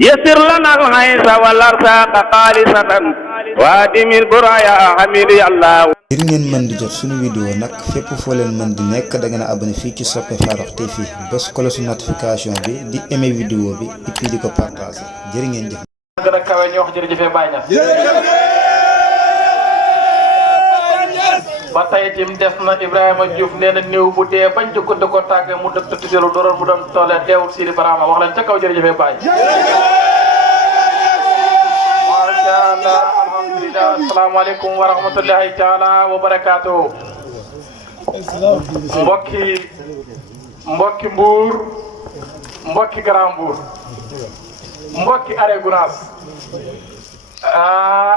يسر لنا العيش والأرزاق خالصة وادم البرايا حميد الله. ngir ngeen mën di jot suñu vidéo nag fépp foo leen mën di nekk da ngeen a abonné fii ci Sope Farokh TV bés cloche notification bi di aimer vidéo bi et puis di ko partager jërë ngeen jëf. gën a kawe ñu wax jërëjëf Baye Niass. ba tey tim des na Ibrahima Diouf nee na néew bu dee bañ jëkkoon ko tàggee mu dëkk tuddeelu doroon mu dem toolee deewul Sidi Barama wax leen ca kaw jërëjëf Baye. macha allah alhamdulilah asalaamaaleykum wa rahmatullahi taala wa barakaatu. mbokki Mbour mbokki Grand Mbour mbokki Are Gounass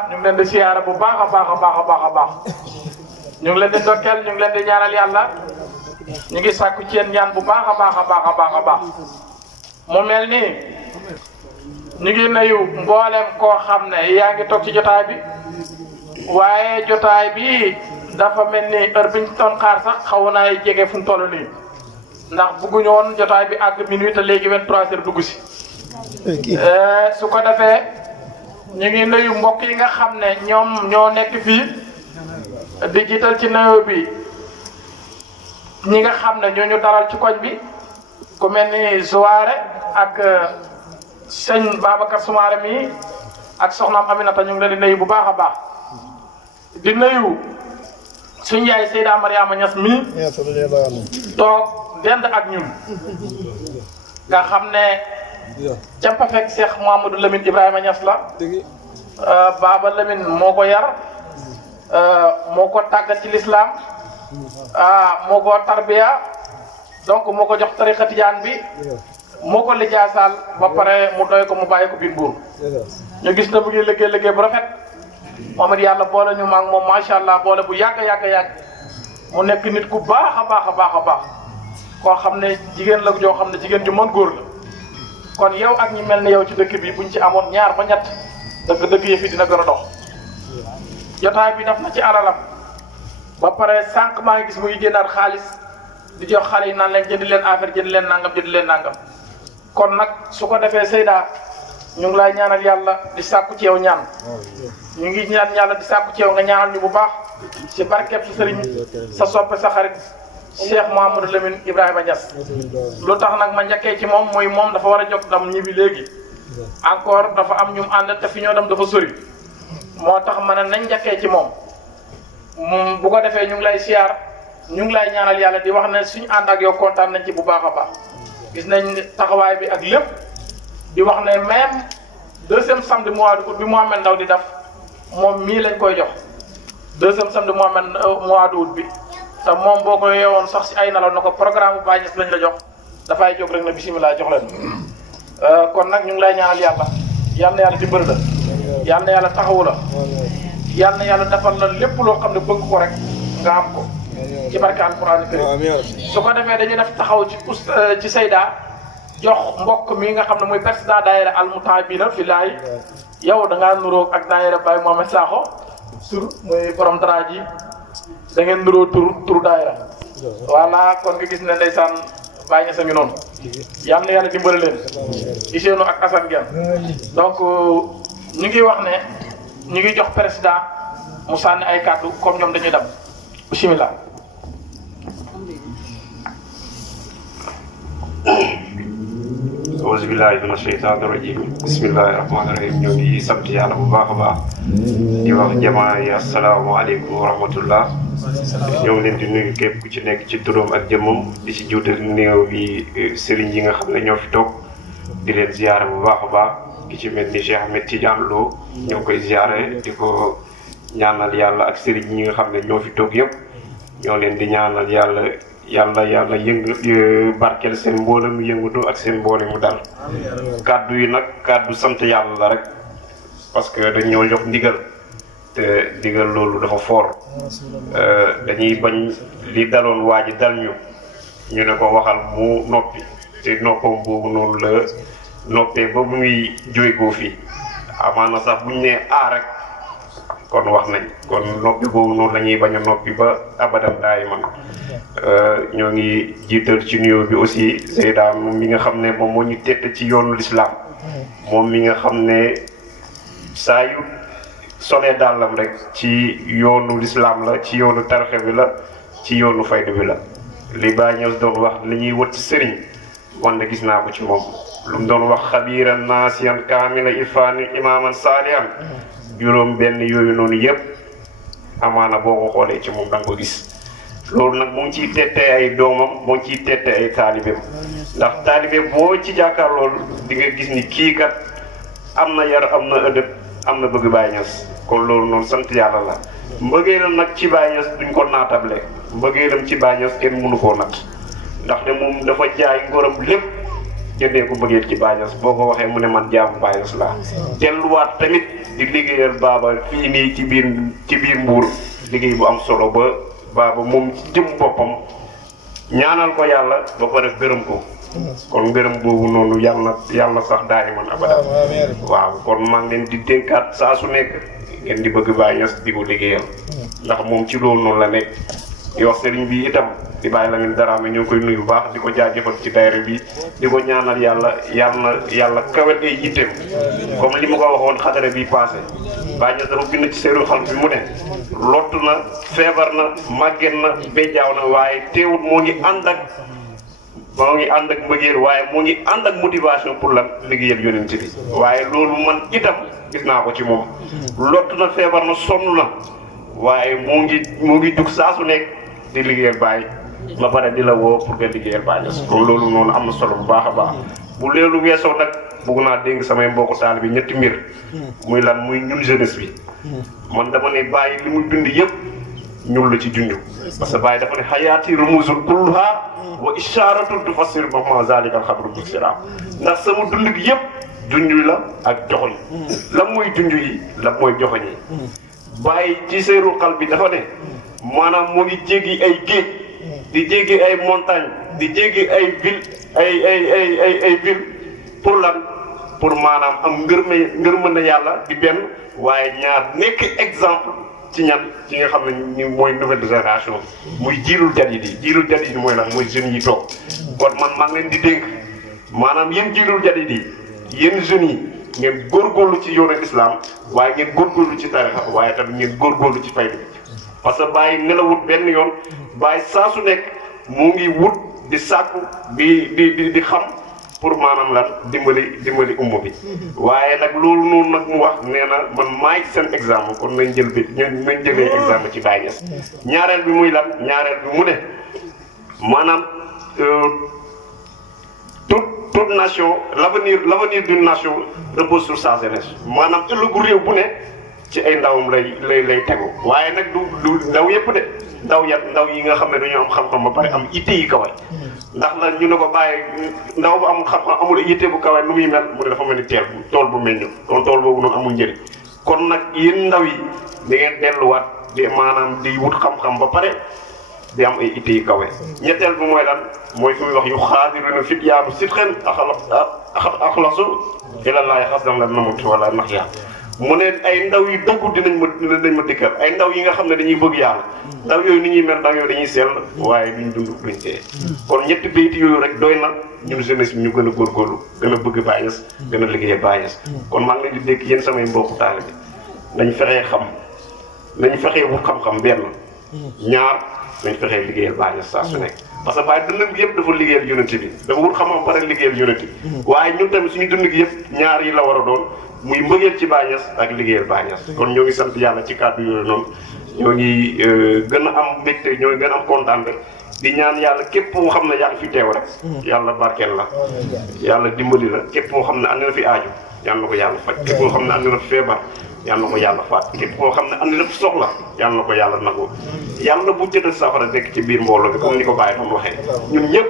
ñu ngi leen di siyaara bu baax a baax a baax a baax a baax. ñu ngi leen di dokkeel ñu ngi leen di ñaanal yàlla ñu ngi sàkku ci yéen ñaan bu baax a baax a baax a baax a baax mu mel ni ñu ngi nuyu mboolem koo xam ne yaa ngi toog ci jotaay bi waaye jotaay bi dafa mel ni heure bi ñu doon xaar sax xaw naa jege fu mu toll nii ndax bëgguñu woon jotaay bi àgg minuit te léegi 23h dugg si. su ko defee ñu ngi nuyu mbokk yi nga xam ne ñoom ñoo nekk fii. di jiital ci nuyoo bi ñi nga xam ne ñoo ñu dalal ci koñ bi ku mel ni Souare ak sëñ Babacar Soumaré mi ak soxnaam Aminata ñu ngi leen di nuyu bu baax a baax di nuyu suñu yaay Seyda Mariama Niass mi toog dend ak ñun nga xam ne campa fekk Cheikh Mouhamadou Lamine Ibrahima Niass la Baba Lamine moo ko yar moo ko tàggat ci lislaam moo ko tarbiya donc moo ko jox tariqa tijaan bi moo ko lijaasaal ba pare mu doy ko mu bàyyi ko biir Mbuur ñu gis na bu ngi liggéey bu rafet moom it yàlla boole ñu maag moom macha allah boole bu yàgg mu nekk nit ku baax a baax a baax a baax koo xam ne jigéen la joo xam ne jigéen ju mën góor la kon yow ak ñi mel ne yow ci dëkk bi buñ ci amoon ñaar ba ñett dëgg yëf yi dina gën a dox. jotaay bi daf na ci alalam ba pare sànq maa ngi gis mu ngi génnaat xaalis di jox xale yi naan leen jënd leen affaire jënd leen nangam kon nag su ko defee Seyda ñu ngi lay ñaanal yàlla di sàkku ci yow ñaan ñu ngi ñaan yàlla di sàkku ci yow nga ñaanal ñu bu baax ci barkeb sa sëriñ sa soppe sa xarit Cheikh Mouhamadou Lamine Ibrahima Niass lu tax nag ma njëkkee ci moom mooy moom dafa war a jóg dam ñibbi léegi encore dafa am ñu mu ànd te fi ñoo dem dafa sori moo tax ma ne nañ njëkkee ci moom bu ko defee ñu ngi lay siyaar ñu ngi lay ñaanal yàlla di wax ne suñu ànd ak yow kontaan nañ ci bu baax a baax gis nañ taxawaay bi ak lépp di wax ne même deuxième samedi mois d'août bi Mohamed Ndaw di def moom mii lañ koy jox deuxième samedi mois d'août bi te moom boo ko yeewoon sax si ay nalaw na ko programme bu Baye Niass lañ la jox dafay jóg rek na bisimilah jox leen kon nag ñu ngi lay ñaanal yàlla na yàlla dimbali la yal na yàlla taxawu la yal na yàlla defal la lépp loo xam ne bëgg ko rek nga am ko ci barke alquran karim su ko defee dañuy def taxaw ci Seyda jox mbokk mi nga xam ne muy président daayira almutabina fillahi yow da ngaa nuróo ak daayira Baye Mohamed Sakho tur muy borom dara ji da ngeen nuróo tur daayira voilà kon nga gis ne ndeysaan Baye Niass a ngi noonu yal na yàlla dimbali leen Ousseynou ak Assane Gueye donc ñu ngi wax ne ñu ngi jox président mu sànni ay kàddu comme ñoom dañuy dem bismillah. auzu billaahi mina sheytaani rajiim bismillaahi rahmaani rahiim ñoo ngi sant yàlla bu baax a baax di wax jamaa yi asalaamaaleykum wa rahmatullah ñoo ngi leen di nuyu képp ku ci nekk ci turam ak jëmmam di ci juutal néew bi sëriñ yi nga xam ne ñoo fi toog di leen ziyaare bu baax a baax ki ci mel ni Cheikh Ahmed Tidiane Lo ñoo koy ziyaare di ko ñaanal yàlla ak sëriñ ñi nga xam ne ñoo fi toog yëpp ñoo leen di ñaanal yàlla barkeel seen mboolem yëngatu ak seen mboolem mu dal kàddu yi nag kàddu sant yàlla la rek parce que dañ ñoo jox ndigal te ndigal loolu dafa fort dañuy bañ li daloon waa ji dal ñu ne ko waxal mu noppi te noppam boobu noonu la noppee ba muy jóge koo fii amaana sax buñ nee rek kon wax nañ kon noppi boobu noonu la ñuy bañ a noppi ba abadan daay man ñoo ngi jiital ci nuyoo bi aussi Seyda mi nga xam ne moom moo ñu tett ci yoonu lislaam moom mi nga xam ne saa yu solee dàllam rek ci yoonu lislaam la ci yoonu tarixa bi la ci yoonu fayda bi la li Baay Ñas doon wax li ñuy wët ci sëriñ man de gis naa ko ci moom lu mu doon wax xabiiran naasiyan kaamila ifaani imaaman saalihan juróom benn yooyu noonu yëpp amaana boo ko xoolee ci moom da nga ko gis loolu nag mu ngi ciy tettee ay doomam mu ngi ciy tettee ay taalibeem ndax taalibe boo ci jàkkaar loolu di nga gis ni kii kat am na yar am na ëdëb am na bëgg Baay Ñas kon loolu noonu sant yàlla la mbëggeelam nag ci Baay Ñas duñ ko naatable mbëggeelam ci Baay Ñas kenn mënu koo natt ndaxte moom dafa jaay ngoram lépp jëndee ko bëggeel ci Baay Ñas boo ko waxee mu ne man jaamu Baay Ñas laa delluwaat tamit di liggéeyal baaba fii nii ci biir Mbuur liggéey bu am solo ba baaba moom ci jëm boppam ñaanal ko yàlla ba pare gërëm ko kon ngërëm boobu noonu yàlla sax daay man abada waaw kon maa ngi leen di dénkaat saa su nekk ngeen di bëgg Baay Ñas di ko liggéeyal ndax moom ci loolu noonu la nekk di wax sëriñ bi itam di Baay Lamin Daraame ñoo koy nuyu bu baax di ko jaajëfal ci daayira bi di ko ñaanal yàlla kawet ay yitteem comme li ma ko waxoon xadara bi passé Baay Ñas dafa bind ci seeru xal bi mu ne lottu na feebar na màgget na béjjaaw na waaye teewut moo ngi ànd ak mbëggeel waaye moo ngi ànd ak motivation pour lan liggéeyal yonent bi waaye loolu man itam gis naa ko ci moom lottu na feebar na sonn na waaye moo ngi jug saa su nekk di liggéeyal Baay ba pare di la woo pour nga liggéeyal Baay Ñas kon loolu noonu am na solo bu baax a baax bu leelu weesoo nag bëgg naa dénk samay mbokku taal bi ñetti mbir muy lan muy ñun jeunesse bi man dama ne Baay li muy bind yëpp ñun la ci junj parce que Baay dafa ne xayaati rumuzul kulluha wa isharatun tufassir ma zalika alxabru bisira ndax sama dund gi yëpp junj la ak joxoñ la mooy junj yi la mooy joxoñ yi Baay ci seeru xal bi dafa ne maanaam moo ngi jéggi ay géej di jéggi ay montagne di jéggi ay ville ay ville pour lan pour maanaam am ngërmande yàlla di benn waaye ñaar nekk exemple ci ñan ci nga xam ne ñu mooy nouvelle génération muy jiilul jadid yi mooy lan mooy jeunes yi toog kon man maa ngi leen di dénk maanaam yéen jiilul jadid yi yéen jeunes yi ngeen góorgóorlu ci yoonu islam waaye ngeen góorgóorlu ci tarixa waaye tamit ngeen góorgóorlu ci fayda bi parce que Baay nelawut benn yoon Baay saa su nekk mu ngi wut di sàkku di xam pour maanaam lan dimbali umma bi waaye nag loolu noonu nag mu wax nee na man maay seen exemple kon nañ jëlee exemple ci Baay Ñas ñaareel bi muy lan ñaareel bi mu ne maanaam toute nation l'avenir d'une nation repose sur sa jeunesse maanaam ëllëgu réew bu ne ci ay ndawam lay tegu waaye nag du ndaw yëpp de ndaw yi nga xam ne dañoo am xam-xam ba pare am itte yi kawe ndax la ñu ne ko bàyyi ndaw bu amul xam-xam amul itte bu kawe nu muy mel mu ne dafa mel ni tool bu meññ kon tool boobu noonu amul njëriñ kon nag yéen ndaw yi da ngeen delluwaat di maanaam di wut xam-xam ba pare di am ay itte yi kawe ñetteel bi mooy lan mooy fi muy wax yu xaadiruna fityaanu sidqan axlasu ilallaahi xasdan la namut wala nax yaa mu ne ay ndaw yu dëggu dinañ ma dikkal ay ndaw yi nga xam ne dañuy bëgg yàlla ndaw yooyu ni ñuy mel ndaw yooyu dañuy sell waaye duñ dund duñ tee kon ñetti bayti yooyu rek doy na ñun jeunesse bi ñu gën a góorgóorlu gën a bëgg Baay Ñas gën a liggéey Baay Ñas kon maa ngi leen di dékk yéen samay mbokku taalibe bi nañ fexee xam nañ fexee wut xam-xam benn ñaar nañ fexee liggéeyal Baay Ñas saa su nekk parce que Baay dundam bi yëpp dafa liggéeyal yonent bi dafa wut xam-xam pare liggéeyal yonent bi waaye ñun tamit suñu dund gi yëpp ñaar yi la war a doon muy mbëggeel ci Baay Ñas ak liggéeyal Baay Ñas kon ñoo ngi sant yàlla ci kàddu yooyu noonu ñoo ngi gën a am mbégte ñoo ngi gën a am kontaan di ñaan yàlla képp koo xam ne yaa ngi fi teew rek yàlla barkeel la yàlla dimbali la képp koo xam ne andi na fi aaju yàlla na ko yàlla faj képp koo xam ne andi na fi feebar yàlla na ko yàlla faat képp koo xam ne andi na fi soxla yàlla na ko yàlla nangu yàlla bu jëtal safara nekk ci biir mbooloo bi comme ni ko Baye doon waxee ñun ñëpp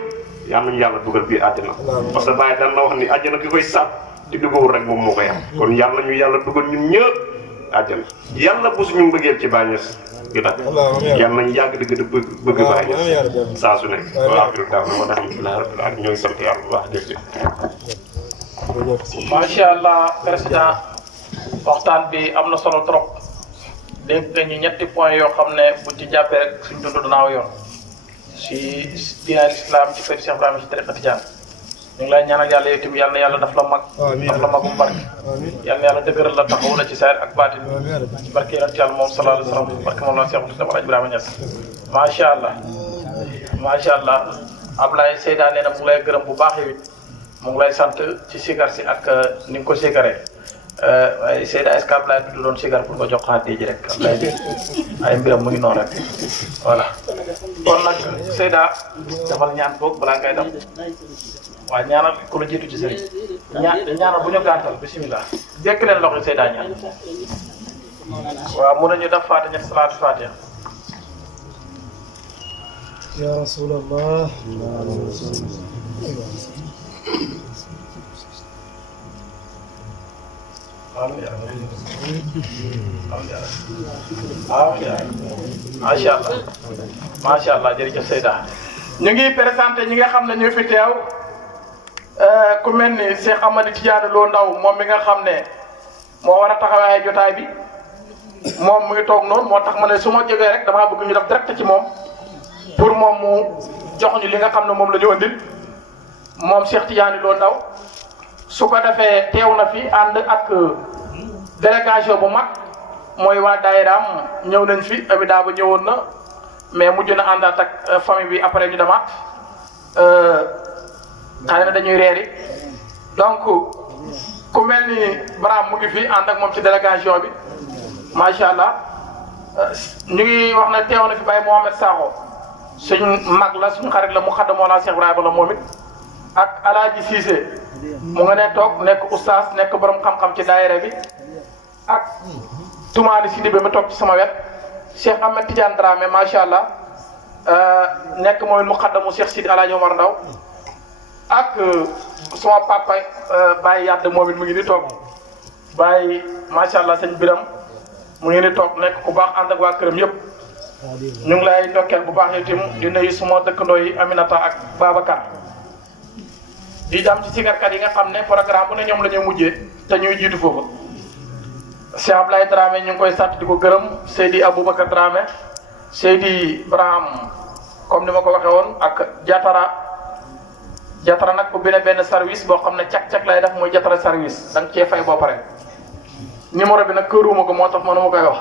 yàlla nañu yàlla dugal biir àddina parce que Baye daan na wax ni àjjana ki koy sàpp ci duggawul rek moom moo koy am kon yàlla ñu yàlla dugal ñun ñëpp àjjana yàlla bu suñu mbëggeel ci Baay Ñas gi tax yàlla nañ yàgg dëgg bëgg Baay Ñas saa su nekk waaw fi daaw na ma alhamdulilah rabbil alamin ñoo ngi sant yàlla bu baax jërëjëf macha allah président waxtaan bi am na solo trop dégg nga ñu ñetti point yoo xam ne buñ ci jàppee rek suñ dund danaaw yoon si diine islam ci kër Cheikh Ibrahima si tariqa Tijaan ñu ngi lay ñaanal yàlla yow tamit yal na yàlla daf la mag. daf la magum barke. yal na yàlla dëgëral la taxaw la ci saayir ak baatin. ci barke yonent yàlla moom sallallahu alayhi wa sallam barke moom la Cheikh Moustapha Ibrahima Niass. macha allah macha allah Ablaye Seyda nee na mu ngi lay gërëm bu baax yow it mu ngi lay sant ci sigar si ak ni nga ko sigaree. waaye Seyda est-ce que Ablaye du doon sigar pour nga jox ko ji rek Ablaye ay mbiram mu ngi noonu rek voilà kon nag Seyda dafal ñaan boog balaa ngay dem waaw ñaanal ku la jiitu ci sëriñ ñaanal bu ñu gàttal bisimilah jekk leen loxo Seyda ñaan waaw mun nañu def Faatiha ñetti salaatu Faatiha ya rasulallah macha allah jërëjëf Seyda ñu ngi présenté ñi nga xam ne ñoo fi teew ku mel ni Cheikh Amady Tidiane Lo Ndaw moom mi nga xam ne moo war a taxawaay jotaay bi moom mu ngi toog noonu moo tax ma ne su ma jógee rek damaa bëgg ñu def direct ci moom pour moom mu jox ñu li nga xam ne moom la ñu andil moom Cheikh Tidiane Lo Ndaw su ko defee teew na fi ànd ak délégation bu mag mooy waa daayiraam ñëw nañ fi Amida ba ñëwoon na mais mujj na àndaat ak famille bi après ñu demaat xëy na dañuy reeri donc ku mel ni Braham mu ngi fi ànd ak moom ci délégation bi macha allah ñu ngi wax ne teew na fi Baye Mohamed Sakho suñ mag la suñ xarit la mu xaddamoo naa Cheikh Ibrahima la moom it ak Alaaji Cissé mu nga ne toog nekk oustaz nekk borom xam-xam ci daayira bi ak Toumani Sidibé mi toog ci sama wet Cheikh Ahmed Tidiane Dramé macha allah nekk mooy mu xaddamu Cheikh Sidi Alaaji Omar Ndaw ak sama papa Baye Yadd moom it mu ngi ni toog Baye macha allah sëñ Biram mu ngi ni toog nekk ku baax ànd ak waa këram yëpp ñu ngi lay ndokkeel bu baax itam di nuyu suma dëkkandoo yi Aminata ak Babacar di jam ci sigarkat yi nga xam ne programme bu ne ñoom la ñuy mujjee te ñuy jiitu foofu Cheikh Ablaye Dramé ñu ngi koy sant di ko gërëm Seydi Aboubacar Dramé Seydi Braham comme ni ma ko waxee woon ak Jatara nag bu bine benn service boo xam ne cak-cak lay def muy Jatara service da nga cee fay boo pare numéro bi nag këruuma ko moo tax mënu ma koy wax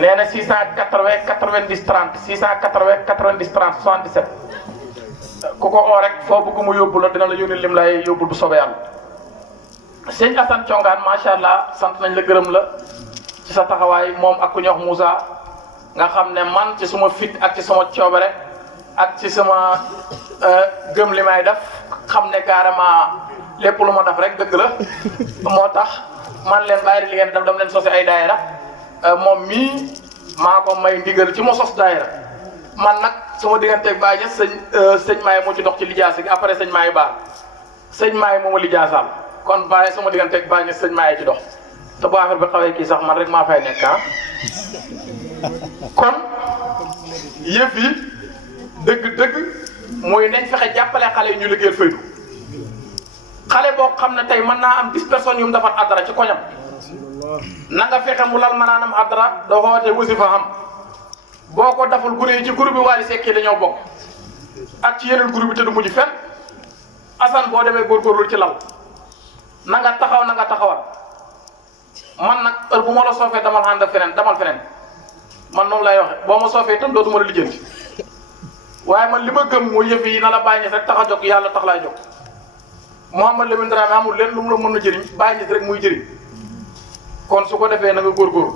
nee na 680 90 30 680 90 30 77 ku ko oo rek foo bëgg mu yóbbu la dina la yónni lim lay yóbbul bu soobee yàlla sëñ Assane Thiongaan macha allah sant nañ la gërëm la ci sa taxawaay moom ak ku ñuy wax Moussa nga xam ne man ci suma fit ak ci sama coobare ak ci sama gëm li may def xam ne carrément lépp lu ma def rek dëgg la moo tax man leen bàyyi li ngeen def dam leen sosi ay daayira moom mii maa ko may ndigal ci ma sos daayira man nag sama digganteeg Baye Niass sëñ Maye moo ci dox ci lijaasa gi après sëñ Maye baal sëñ Maye moo ma lijaasaal kon Baye sama digganteeg Baye Niass sëñ Maye ci dox te bu affaire bi xawee kii sax man rek maa fay nekk kon yëf yi dëgg-dëgg mooy nañ fexe jàppale xale yi ñu liggéeyal faydu xale boo xam ne tey mën naa am 10 personnes yu mu defar addara ci koñam na nga fexe mu lal manaanam addara doo ko watee wasifa xam boo ko deful gune yi ci groupe bi Wally Seck dañoo bokk ak ci yeneen groupe bi te du mujj fenn Assane boo demee góorgóorlu ci lal na nga taxaw na nga taxawal man nag heure bu ma la soofee damal ànd ak feneen damal feneen man noonu lay waxe boo ma soofee itam dootuma la lijjanti waaye man li ma gëm mooy yëf yi na la bàyyi rek tax a jóg yàlla tax laay jóg Mouhamed Lamine Dramé amul leen lu mu la mën a jëriñ bàyyi rek muy jëriñ kon su ko defee na nga góorgóorlu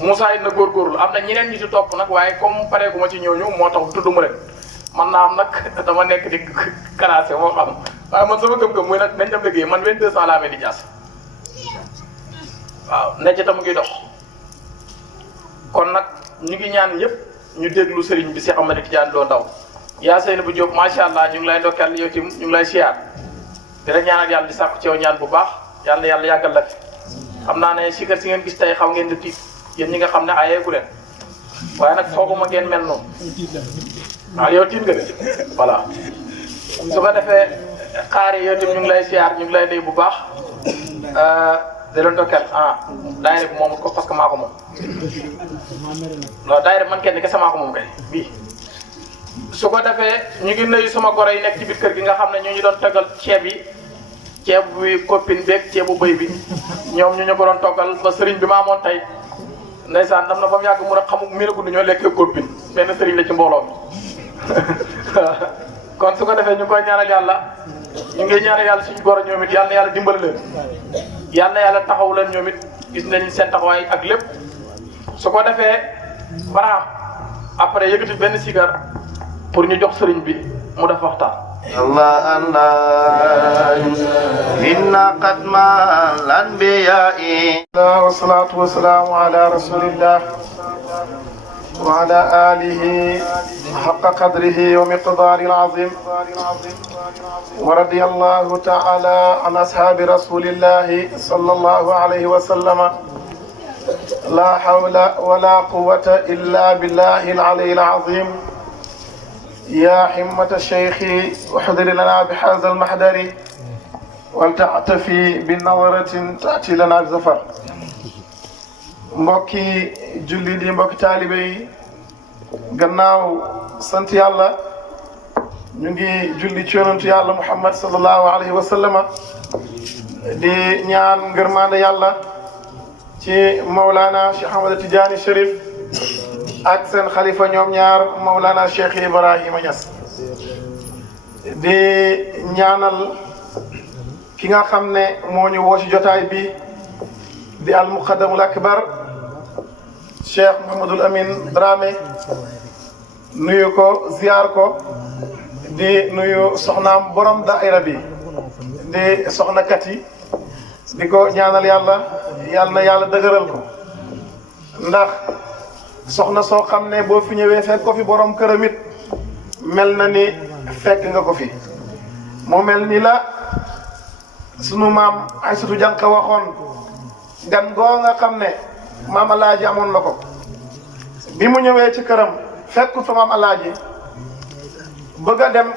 Moussa it na góorgóorlu am na ñeneen ñi ci topp nag waaye comme pareegu ma ci ñooñu moo tax tudd mu leen man naa am nag dama nekk di classé moo xam waaye man sama gëm-gëm muy nag dañ dem liggéey man 2200 laa amee di jaas waaw necc ta mu ngi dox kon nag ñu ngi ñaan ñëpp ñu déglu sëriñ bi Cheikh Ahmed Tidiane Lo Ndaw yaa Seyni bu Diop macha allah ñu ngi lay ndokkeel yow tim ñu ngi lay siyaar di la ñaanal yàlla di sàkku ci yow ñaan bu baax yàlla yàlla yàggal la fi xam naa ne sikar si ngeen gis tey xaw ngeen di tiit yéen ñi nga xam ne ayeeku leen waaye nag fooguma ngeen mel noonu waaw yow tiit nga de voilà su ko defee xaari yow tim ñu ngi lay siyaar ñu ngi lay nuyu bu baax di leen ndokkeel daayira bi moomut ko parce que maa ko moom non daayira man kenn kese maa ko moom kay bii su ko defee ñu ngi nuyu sama goro yi nekk ci biir kër gi nga xam ne ñu doon toggal ceeb yi ceeb bi copine beeg ceebu bëy bi ñoom ñu ko doon toggal ba sëriñ bi ma amoon tey ndeysaan dam na ba mu yàgg mu ne xamu miinagu ñoo lekkee copine benn sëriñ la ci mbooloo mi kon su ko defee ñu koy ñaanal yàlla ñu ngi ñaanal yàlla suñu goro ñoom it yal na yàlla dimbali leen yal na yàlla taxaw leen ñoom it gis nañ seen taxawaay ak lépp su ko defee baraam après yëkkati benn sigar pour ñu jox sëriñ bi mu def waxtaan. الله الله إنا قد مال الأنبياء والصلاة والسلام على رسول الله وعلى آله حق قدره ومقدار العظيم ورضي الله تعالى عن أصحاب رسول الله صلى الله عليه وسلم لا حول ولا قوة إلا بالله العلي العظيم يا حمة الشيخ احضر لنا بهذا المحضر ولتعتفي بنظرة تأتي لنا بظفر mbokki jullit yi mbokki taalibe yi gannaaw sant yàlla ñu ngi julli ci yonentu yàlla Muhammad sallallahu alayhi wa sallama di ñaan ngërmande yàlla ci Mawlana Cheikh Ahmad Tidiane Chérif ak seen xalifa ñoom ñaar Mawlana Cheikh Ibrahima Niass di ñaanal ki nga xam ne moo ñu woo ci jotaay bi di al muqaddamul akbar Cheikh Mouhamadul Amin Dramé nuyu ko ziar ko di nuyu soxnaam borom daayira bi di soxna Kati di ko ñaanal yàlla yal na yàlla dëgëral ko ndax soxna soo xam ne boo fi ñëwee fekk ko fi borom këram it mel na ni fekk nga ko fi moo mel ni la sunu maam Aysatu Jànqa waxoon gan goo nga xam ne maam Alaaji amoon na ko bi mu ñëwee ci këram fekk fa maam Alaaji bëgg a dem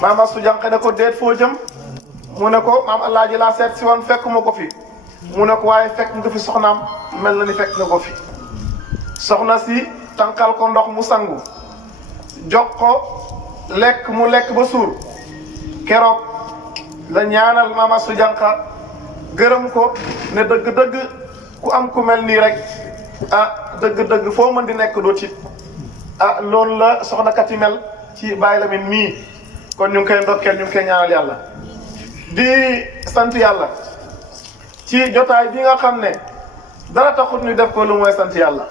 maam Astu Jànqa ne ko déet foo jëm mu ne ko maam Alaaji laa seet si woon fekk ma ko fi mu ne ko waaye fekk nga fi soxnaam mel na ni fekk nga ko fi soxna si tànqal ko ndox mu sangu jox ko lekk mu lekk ba suur keroog la ñaanal maam Astu Jànqa gërëm ko ne dëgg-dëgg ku am ku mel nii rek dëgg-dëgg foo mën di nekk doo ci loolu la soxna Kati mel ci Baye Lamine mii kon ñu ngi koy ndokkeel ñu ngi koy ñaanal yàlla di sant yàlla ci jotaay bi nga xam ne dara taxut ñu def ko lu mooy sant yàlla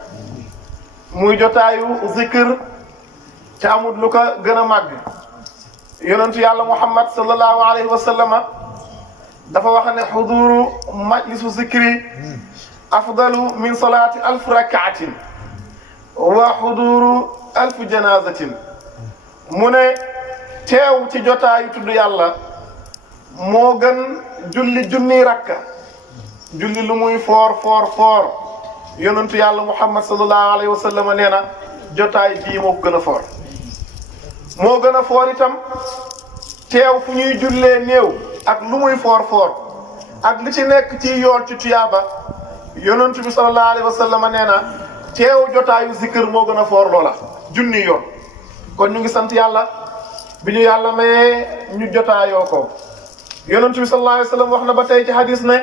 muy jotaayu zikr ci amut lu ko gën a màgg yonentu yàlla Muhammad sallallahu alayhi wa sallama dafa wax ne xuduru majlisu zikri afdalu min salaati alf rakaatin wa xuduru alf janazatin mu ne teew ci jotaayu tudd yàlla moo gën julli junni rakka julli lu muy foor yonentu yàlla Muhammad sallallahu alayhi wa sallam nee na jotaay bii moo gën a foor moo gën a foor itam teew fu ñuy jullee néew ak lu muy foor ak li ci nekk ci yool ci tuyaaba yonentu bi sallallahu alayhi wa sallam nee na teew jotaayu zikr moo gën a foor loola junni yoon kon ñu ngi sant yàlla bi ñu yàlla mayee ñu jotaayoo ko yonentu bi sallallahu alayhi wa sallam wax na ba tey ci hadis ne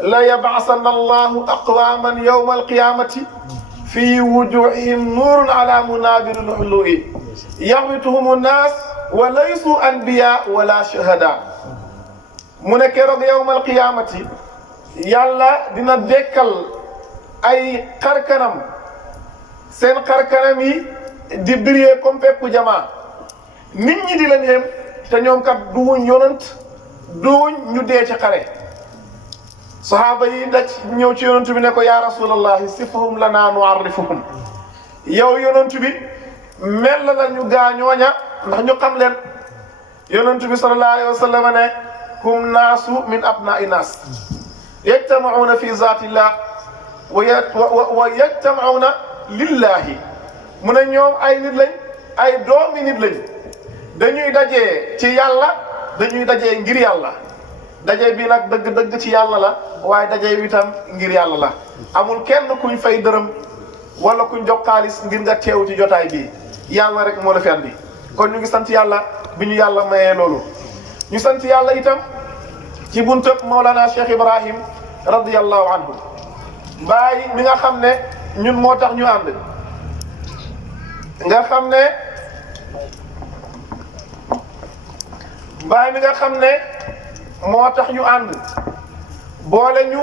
la yab'asanna allahu aqwaman yawma alqiyamati fi wujuhihim nurun ala munabiril hulu'i yahwituhum an-nas wa laysu anbiya wala shuhada mu ne keroog yawma alqiyamati yàlla dina dekkal ay xarkanam seen xarkanam yi di briller comme peppu jamaa nit ñi di leen yem te ñoom kat duwuñ yonant duwuñ ñu dee ci xare sahaaba yi daj ñëw ci yonent bi ne ko yaa rasulallahi sifahum lana nu'arrifuhum yow yonent bi mel la ñu gaañooña ndax ñu xam leen yonent bi sallallahu alayhi wa sallam ne hum naasu min abna'i naas yajtama'una fi zaatillah wa yajtama'una lillahi mu ne ñoom ay nit lañ ay doomi nit lañ dañuy dajee ci yàlla dañuy dajee ngir yàlla daje bi nag dëgg-dëgg ci yàlla la waaye daje bi itam ngir yàlla la amul kenn kuñ fay dërëm wala kuñ jox xaalis ngir nga teew ci jotaay bi yàlla rek moo la fi andi kon ñu ngi sant yàlla bi ñu yàlla mayee loolu ñu sant yàlla itam ci buntab Mawlana Cheikh Ibrahim radiyallahu anhu Baay mi nga xam ne ñun moo tax ñu ànd nga xam ne Baay mi nga xam ne moo tax ñu ànd boole ñu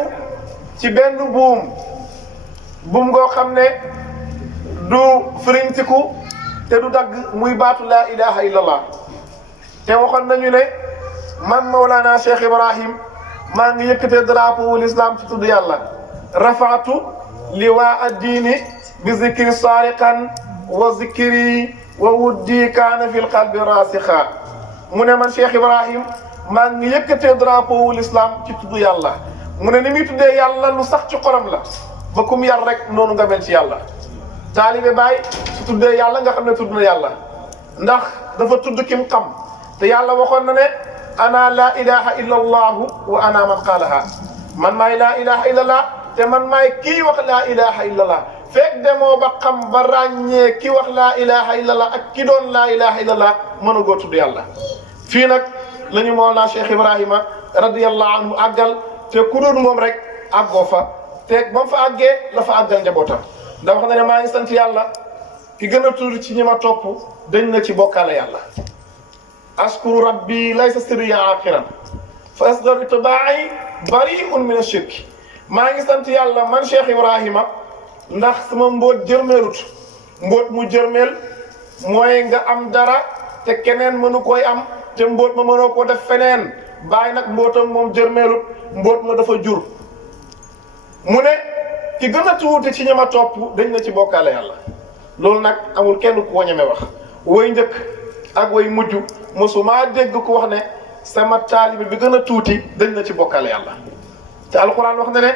ci benn buum ngoo xam ne du firintiku te du dagg muy baatu laa ilaha illallah te waxoon nañu ne man Mawlana Cheikh Ibrahim maa ngi yëkkatee drapeau l'islam ci tudd yàlla rafaatu liwaa addiini bi zikri saariqan wa zikri wa wuddi kaana fil qalbi rasixa mu ne man Cheikh Ibrahim maa ngi yëkkatee drapeau l'islam ci tudd yàlla mu ne ni muy tuddee yàlla lu sax ci xolam la ba kum yar rek noonu nga mel ci yàlla taalibe Baay su tuddee yàlla nga xam ne tudd na yàlla ndax dafa tudd kim xam te yàlla waxoon na ne ana laa ilaha illa allahu wa ana man qaalaha man maay laa ilaha illa allah te man maay kii wax laa ilaha illa allah fekk demoo ba xam ba ràññee ki wax laa ilaha illa allah ak ki doon laa ilaha illa allah mën a goo tudd yàlla fii nag la ñu Mawlana Cheikh Ibrahima radiyallahu anhu àggal te ku dul moom rek àggoo fa te ba mu fa àggee la fa àggal njabootam ndax wax na ne maa ngi sant yàlla ki gën a tuuti ci ñi ma topp dañ na ci bokkaale yàlla askuru rabbi laysa sirriya axiran fa asgaru itibaa'i bari'un min ashirk maa ngi sant yàlla man Cheikh Ibrahima ndax sama mbóot jërmeelut mbóot mu jërmeel mooy nga am dara te keneen mënu koy am te mbóot ma mënoo ko def feneen Baay nag mbóotam moom jërmeelut mbóot ma dafa jur mu ne ki gën a tuuti ci ñama topp dañ na ci bokkaale yàlla loolu nag amul kenn ku ko ñeme wax way njëkk ak way mujj mosuma dégg ku wax ne sama taalibe bi gën a tuuti dañ na ci bokkaale yàlla te alquran wax na ne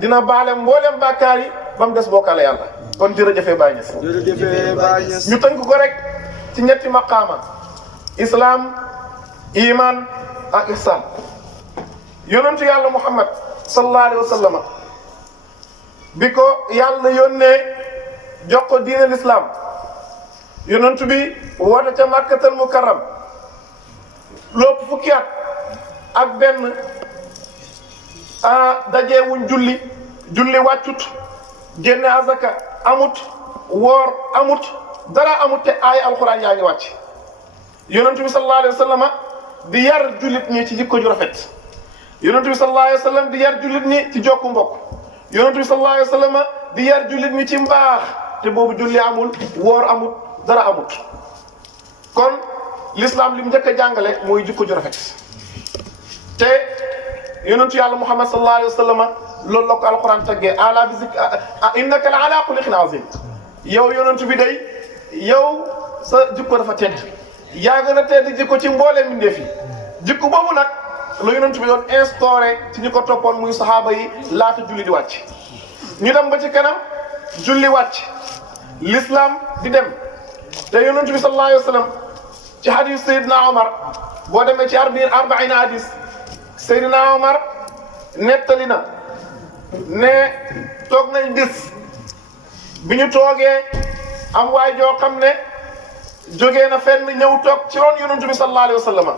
dina baale mboolem bàkkaar yi ba mu des bokkaale yàlla kon jërëjëfee Baay Ñas ñu tënk ko rek ci ñetti maqaama islam iman ak ihsan yonentu yàlla Muhammad sallallahu alayhi wa sallam bi ko yàlla yónnee jox ko diine l'islam yonent bi woote ca Makkatal Mukarram lopp fukki at ak benn dajeewuñ julli wàccut génne azaka amut woor amut dara amut te aay alxuraan yaa ngi wàcc yonent bi sallallahu alayhi wa sallam di yar jullit ñi ci jikko ju rafet yonent bi sallallahu alayhi wa sallam di yar jullit ñi ci jokku mbokk yonent bi sallallahu alayhi wa sallam di yar jullit ñi ci mbaax te boobu julli amul woor amul dara amut kon l'islam li mu njëkk a jàngale mooy jikko ju rafet te yonentu yàlla Muhammad sallallahu alayhi wa sallam loolu la ko alquran taggee ala bi zik innaka la ala xuluqin azim yow yonentu bi day yow sa jikko dafa tedd yaa gën a tedd jikko ci mbooleem mbindeef yi jikko boobu nag la yonentu bi doon instauré ci ñi ko toppoon muy saxaaba yi laata julli di wàcc ñu dem ba ci kanam julli wàcc l'islam di dem te yonentu bi sallallahu alayhi wa sallam ci hadis Seydina Omar boo demee ci arbaina hadis Seydina Omar nettali na ne toog nañ bis bi ñu toogee am waay joo xam ne jógee na fenn ñëw toog ci ron yonentu bi sallallahu alayhi wa sallam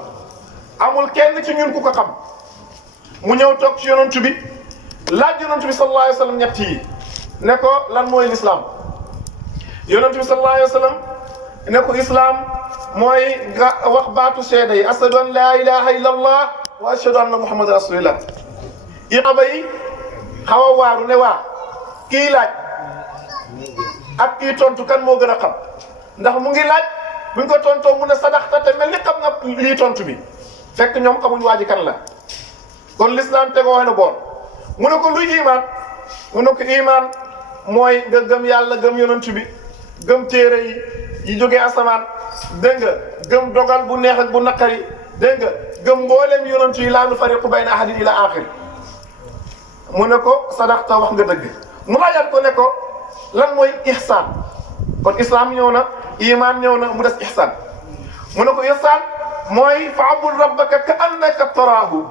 amul kenn ci ñun ku ko xam mu ñëw toog ci yonentu bi laaj yonentu bi sallallahu alayhi wa sallam ñett yi ne ko lan mooy l'islam yonentu bi sallallahu alayhi wa sallam ne ko islam mooy nga wax baatu seede yi ashhadu an la ilaha illa allah wa ashhadu anna muhammad rasulillah yaba yi xaw a waaru ne waa kii laaj ak kii tontu kan moo gën a xam ndax mu ngi laaj buñ ko tontoo mu ne sadaxta te mel ni xam nga lii tontu bi fekk ñoom xamuñ waa ji kan la kon l'islam tegoo na boor mu ne ko luy iman mu ne ko iman mooy nga gëm yàlla gëm yonent bi gëm téere yi jógee asamaan dégg nga gëm dogal bu neex ak bu naqari dégg nga gëm mboolem yonent yi laa nufariqu bayna ahadin ila axir mu ne ko sadaxta wax nga dëgg mu laajaat ko ne ko lan mooy ihsaan kon islam ñëw na iman ñëw na mu des ihsaan mu ne ko ihsaan mooy fa'bud rabbaka ka annaka taraahu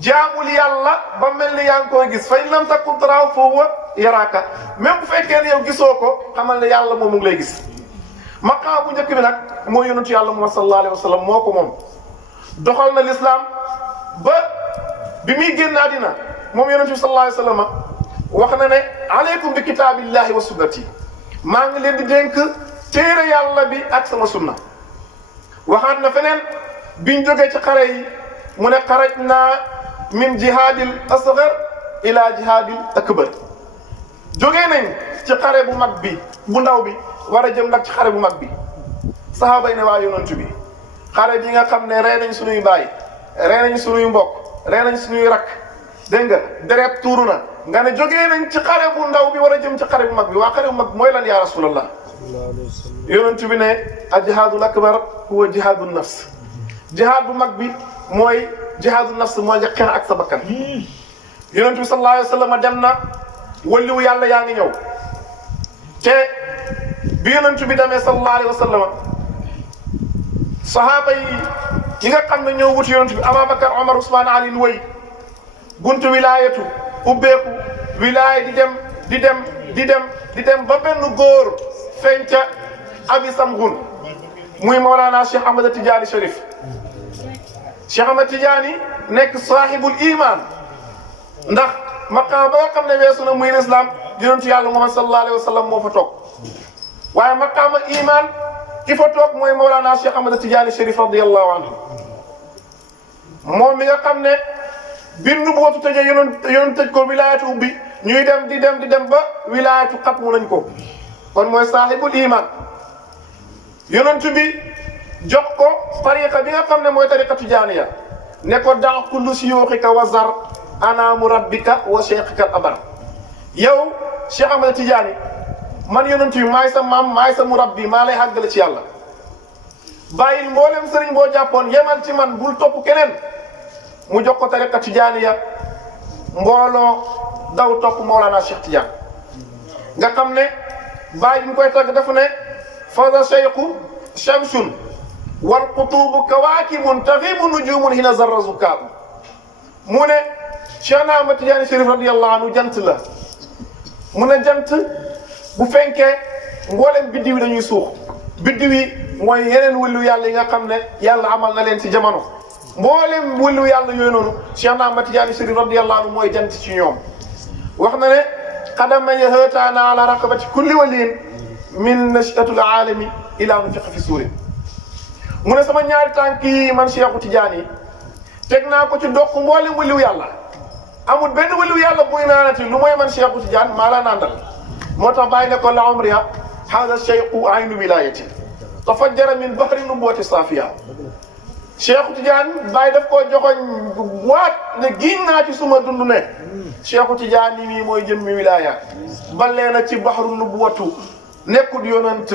jaamul yàlla ba mel ni yaa ngi koy gis fa in lam takun taraahu fa huwa yaraaka même bu fekkee ne yow gisoo ko xamal ne yàlla moom mu ngi lay gis maqaam bu njëkk bi nag mooy yonentu yàlla Muhammad sallallahu alayhi wa sallam moo ko moom doxal na l'islam ba bi muy génn àddina moom yonentu bi sallallahu alayhi wa sallam wax na ne aleykum bi kitaabillahi wa sunnati maa ngi leen di dénk téere yàlla bi ak sama sunna waxaat na feneen biñ jógee ci xare yi mu ne xaraj naa min jihaadil asgar ila jihaadil akbar jógee nañ ci xare bu mag bi bu ndaw bi war a jëm nag ci xare bu mag bi sahaaba yi ne waa yonent bi xare bi nga xam ne rey nañ suñuy baay rey nañ suñuy mbokk rey nañ suñuy rakk dégg nga deret tuuru na nga ne jógee nañ ci xare bu ndaw bi war a jëm ci xare bu mag bi waa xare bu mag bi mooy lan yaa rasulallah yonent bi ne al jihaadul akbar huwa jihaadun nafs jihaad bu mag bi mooy jihaadun nafs mooy nga xeex ak sa bakkan yonent bi sallallahu alayhi wa sallam dem na waliwu yàlla yaa ngi ñëw te bi yonent bi demee sallallahu alayhi wa sallam sahaaba yi nga xam ne ñoo wut yonent bi Abubakar Omar Ousmane Ali way buntu wilaayatu ubbeeku wilaaya di dem ba benn góor feeñ ca abi samgun muy Mawlana Cheikh Ahmad Tidiane Cherif Cheikh Ahmad Tidiane nekk saahibul iman ndax maqaam ba nga xam ne weesu na muy lislaam yonentu yàlla Muhammad sallallahu alayhi wa sallam moo fa toog waaye maqaama iman ki fa toog mooy Mawlana Cheikh Ahmad Tidiane Cherif radiyallahu anhu moom mi nga xam ne bindu bootu tëjee yonon tëj ko wilaayatu ubbi ñuy dem di dem ba wilaayatu xatmu nañ ko kon mooy saahibul iman yonentu bi jox ko tariqa bi nga xam ne mooy tariqa tijaaniya ne ko da kullu siyuuxika wa zar ana murabbika wa cheikhika al abar yow Cheikh Ahmad Tidiane man yonentu bi maay sa maam maay sa murabbi maa lay àggale ci yàlla bàyyil mboolem sëriñ boo jàppoon yemal ci man bul topp keneen mu jox ko tariqa tijaaniya mbooloo daw topp Mawlana Cheikh Tidiane nga xam ne bàyyi bi mu koy tagg dafa ne fada cheikhu shamsun wal qutubu kawaakibun taxibu nujumun hina zarra zukaabu mu ne Cheikh Ahmad Tidiane Cherif radiyallahu anhu jant la mu ne jant bu fenkee mboolem biddiw yi dañuy suux biddiw yi mooy yeneen wëllu yàlla yi nga xam ne yàlla amal na leen ci jamono mboolem wëllu yàlla yooyu noonu Cheikh Ahmad Tidiane Cherif radiyallahu anhu mooy jant ci ñoom wax na ne xadama yahataana ala raqabati kulli waliin min nashatul alami ila nufiqa fi suuri mu ne sama ñaari tànk yi man Cheikhu Tidiane yi teg naa ko ci doq mboolem wëllu yàlla amul benn wëllu yàlla buy naanati lu mooy man Cheikhu Tidiane maa la nandal moo tax bàyyi ne ko la umriya hada cheikhu aynu wilayati tafajjara min bahri nubuwati safiya Cheikhu Tidiane bàyyi daf koo joxoñ waat ne giñ naa ci suma dund ne Cheikhu Tidiane yi nii mooy jëmmi wilaya balee na ci bahru nubuwatu nekkul yonant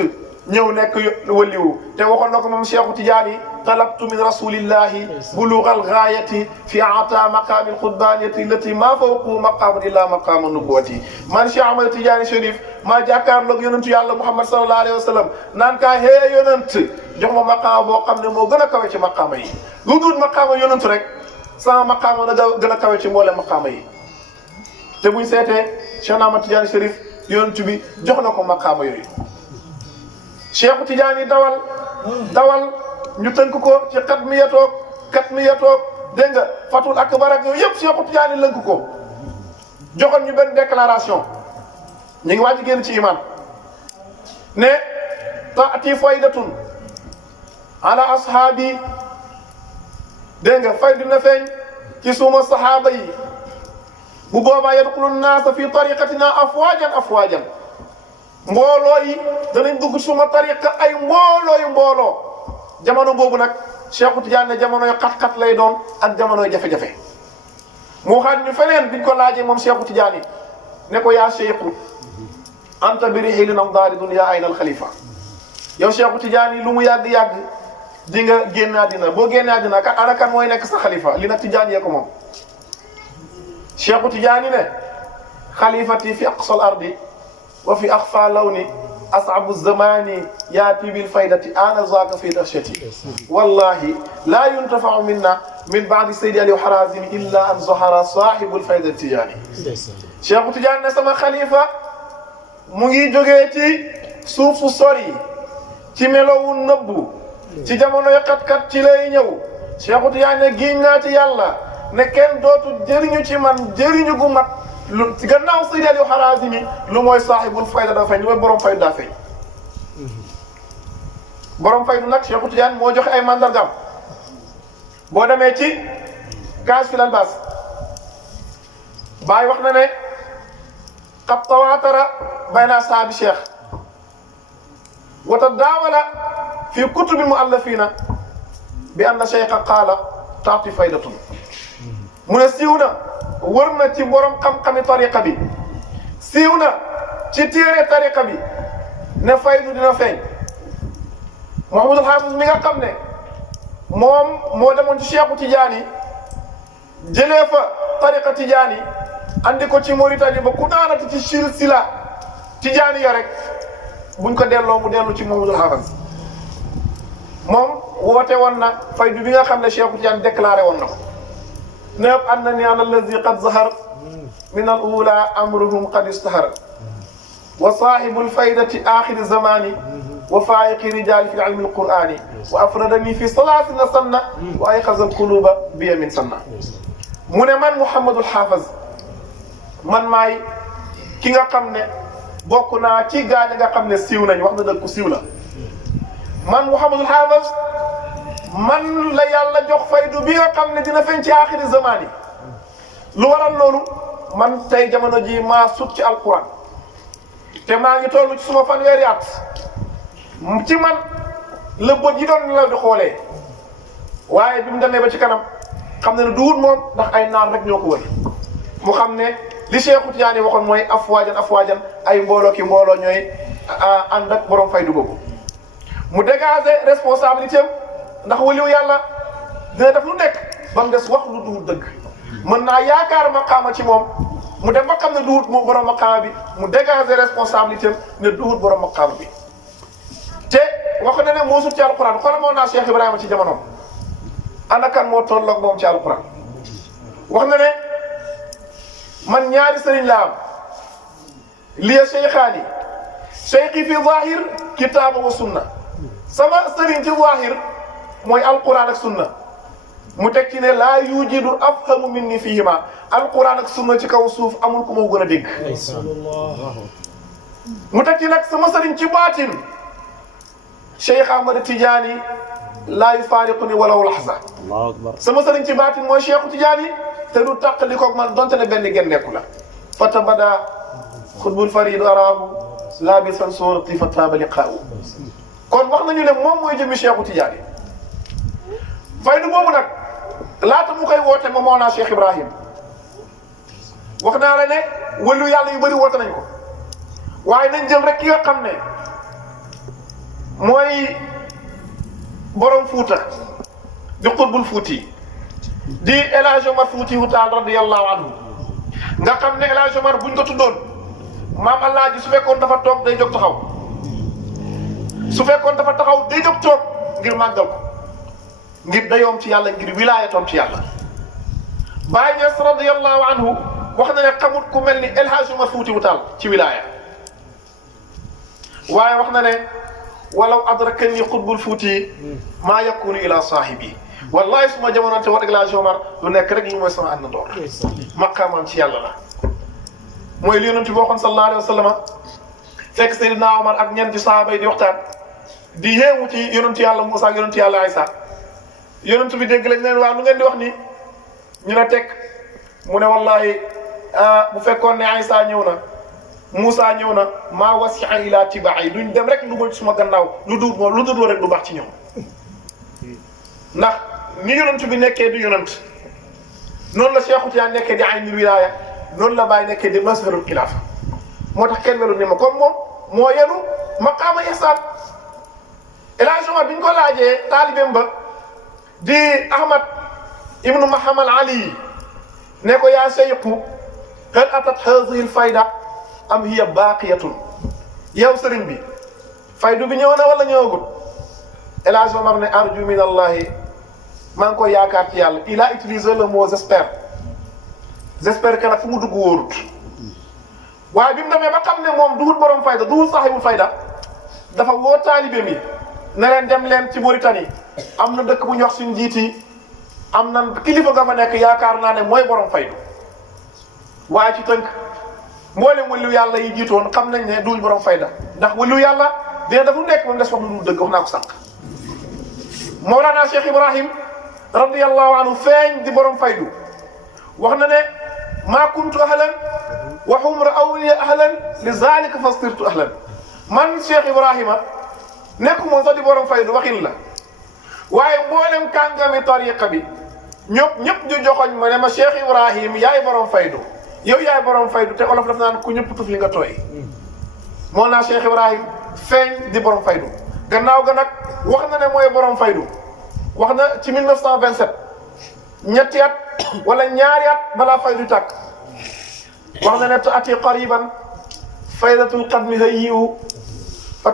ñëw nekk waliwu te waxoon na ko moom Cheikhu Tidiane yi talabtu min rasulillahi bulugal gaayati fi ata maqaami alxutbaniyati allati ma fawqu maqaamun illa maqaamu nubuwati man Cheikh Ahmad Tidiane Cherif maa jàkkaarloog yonentu yàlla Muhammad sallallahu alayhi wa sallam naan kaa hee yonent jox ma maqaama boo xam ne moo gën a kawe ci maqaama yi lu dul maqaama yonent rek sama maqaama na gën a kawe ci mboolem maqaama yi te buñ seetee Cheikh Ahmad Tidiane Cherif yonent bi jox na ko maqaama yooyu Cheikh Tidiane yi dawal ñu tënk ko ci katmiyatoog dégg nga fatul akbar ak yooyu yëpp Cheikh Tidiane lënk ko joxoon ñu benn déclaration ñu ngi waaj a génn ci iman ne taati faydatun ala ashaabi dégg nga faydu na feeñ ci suma sahaaba yi bu boobaa yadxulu naasa fi tariqatina afwaajan mbooloo yi danañ dugg suma tariqa ay mbooloo jamono boobu nag Cheikh Tidiane ne jamonoy xat-xat lay doon ak jamonoy jafe-jafe moo xam ñu feneen biñ ko laajee moom Cheikh Tidiane ne ko yaa Cheikhu anta bi rihilin amdaari dunya ayna al xalifa yow Cheikh Tidiane lu mu yàgg-yàgg di nga génn àddina boo génnee àddina ana kan mooy nekk sa xalifa li nag Tidiane yee ko moom Cheikh Tidiane ne xalifati fi aqsal ardi wa fi axfa lawni asabu zamani yaati bil faydati ana zaaka fi dahshati wallahi la yuntafau minna min baadi Seydi Aliou Harazimi illa an zahara sahibul faydati Tidiane Cheikh Tidiane ne sama xalifa mu ngi jógee ci suuf su sori ci melowu nëbbu ci jamono yaqat-kat ci lay ñëw Cheikhu Tijaan ne giñ naa ci yàlla ne kenn dootu jëriñu ci man jëriñu gu mat lu gannaaw Seydi Aliou Harazimi lu mooy saaxibul fayda daa feeñ lu mooy borom fayda daa feeñ borom faydu nag Cheikhu Tijaan moo joxe ay mandargam boo demee ci kaas fi lan baas Baay wax na ne qad tawaatara bayna ashaabi cheikh wa tadaawala fi kutubi muallafina bi anna cheikha qaala taati faydatun mu ne siiw na wër na ci borom xam-xami tariqa bi siiw na ci téere tariqa bi ne faydu dina feeñ Mouhamadul Hafiz mi nga xam ne moom moo demoon ci Cheikhu Tidiane jëlee fa tariqa Tidiane andi ko ci Mauritanie ba ku naanati ci silsila Tidiane ya rek buñ ko delloo mu dellu ci Mouhamadul Hafiz moom woote woon na faydu bi nga xam ne Cheikhu Tidiane déclaré woon na ko neeb annani ana allazi qad zahar min al ula amruhum qad istahar wa sahibul faydati axiri zamani wa faayiqi rijali fi ilmi alqurani wa afradani fi salatina sanna wa ayqaza alquluba biya min sanna mu ne man Mouhamadul Hafiz man maay ki nga xam ne bokk naa ci gaañ nga xam ne siiw nañ wax na dëgg ku siiw la man Mouhamadul Hafiz man la yàlla jox faydu bi nga xam ne dina feeñ ci axiri zamani lu waral loolu man tey jamono ji maa sut ci alquran te maa ngi toll ci suma fanweeri at ci man la bët yi doon la di xoolee waaye bi mu demee ba ci kanam xam ne duwut moom ndax ay naan rek ñoo ko wër mu xam ne li Cheikhu Tidiane waxoon mooy afwaajan ay mbooloo ki mbooloo ñooy ànd ak borom faydu boobu mu dégager responsabilité am ndax waliyu yàlla dina def lu nekk ba mu des wax lu duwut dëgg mën naa yaakaar maqaama ci moom mu dem ba xam ne duwut moom borom maqaama bi mu dégager responsabilité am ne duwut borom maqaama bi te wax na ne moo sut ci alquran xoolal moo naa Cheikh Ibrahima ci jamonoom ana kan moo tolloog moom ci alquran wax na ne man ñaari sëriñ la am liya cheikhaani cheikhi fi zahir kitaaba wa sunna sama sëriñ ci zahir mooy alquran ak sunna mu teg ci ne laa yujidu afhamu minni fihima alquran ak sunna ci kaw suuf amul ku ma gën a dégg mu teg ci nag sama sëriñ ci baatin Cheikh Ahmad Tidiane laa yufaariquni walaw lahza sama sëriñ ci baatin mooy Cheikhu Tidiane te du tàqali koog man donte ne benn genneeku la fata bada xutbul farid araahu laabisan suurati fa taaba liqaahu kon wax nañu ne moom mooy jëmi Cheikhu Tidiane faydu boobu nag laata mu koy woote ma moo naa Cheikh Ibrahim wax naa la ne wàllu yàlla yu bëri woote nañ ko waaye nañ jël rek ki nga xam ne mooy borom Fuuta di xutbul Fuuti di El Hadj Omar Fuuti wu Taal radiyallahu anhu nga xam ne El Hadj Omar buñ ko tuddoon maam Allah ji su fekkoon dafa toog day jóg taxaw su fekkoon dafa taxaw day jóg toog ngir màggal ko ngir dayoom ci yàlla ngir wilaayatoom ci yàlla Baay Ñas radiyallahu anhu wax na ne xamut ku mel ni El Hadj Omar Fuuti wu Taal ci wilaaya waaye wax na ne walaw adrakani xutbul Fuuti maa yakunu ila saahibi wallahi suma jamonante war ak El Hadj Omar lu nekk rek li mooy sama àndandoor maqaamam ci yàlla la mooy li yonent bi waxoon sallallahu alayhi wa sallam fekk Seydina Omar ak ñeenti sahaaba yi di waxtaan di yéemu ci yonent yàlla Moussa ak yonent yàlla Aïssa yonent bi dégg lañ leen waaw lu ngeen di wax ni ñu ne teg mu ne wallahi bu fekkoon ne Aïssa ñëw na Moussa ñëw na maa wasi'a ila tiba'i duñ dem rek lu ma suma gannaaw lu dul rek du baax ci ñoom ndax ni yonent bi nekkee di yonent noonu la Cheikhu Tijaan nekkee di aynul wilaaya noonu la Baay nekkee di mazharul xilaafa moo tax kenn melu ni ma comme moom moo yenu maqaama ihsaan El Hadj Omar bi ñu ko laajee taalibeem ba di Ahmad ibnu Mahamal Ali ne ko yaa seyqu hal atat haadihi lfayda am hiya baaqiyatun yow sëriñ bi faydu bi ñëw na wala ñëwagul El Hadj Omar ne arju min allahi maa ngi koy yaakaar ci yàlla il a utilisé le mot j'espère que nag fu mu dugg wóorut waaye bi mu demee ba xam ne moom duhut borom fayda duhut saaxibul fayda dafa woo taalibe mi ne leen dem leen ci Mauritanie am na dëkk bu ñu wax suñu njiit yi am na kilifa nga fa nekk yaakaar naa ne mooy borom faydu waaye ci tënk mboolem waliyu yàlla yi jiitoon xam nañ ne duñ borom fayda ndax waliyu yàlla dina dafa nekk moom des wax lu dëgg wax naa ko sànq. Mawlana Cheikh Ibrahim radiyallahu anhu feeñ di borom faydu wax na ne maa kuntu ahlan wa humra awliya ahlan li zalika fastirtu ahlan man Cheikh Ibrahima nekk moom sax di borom faydu waxin la waaye mboolem kàngami tariqa bi ñëpp ñu joxoñ ma ne ma Cheikh Ibrahim yaay borom faydu yow yaay borom faydu te olof daf naan ku ñëpp tuf li nga tooy moo naa Cheikh Ibrahim feeñ di borom faydu gannaaw ga nag wax na ne mooy borom faydu wax na ci 1927 ñetti at wala ñaari at balaa faydu tàkk wax na ne taati qariban faydatul qadmi hayyu fa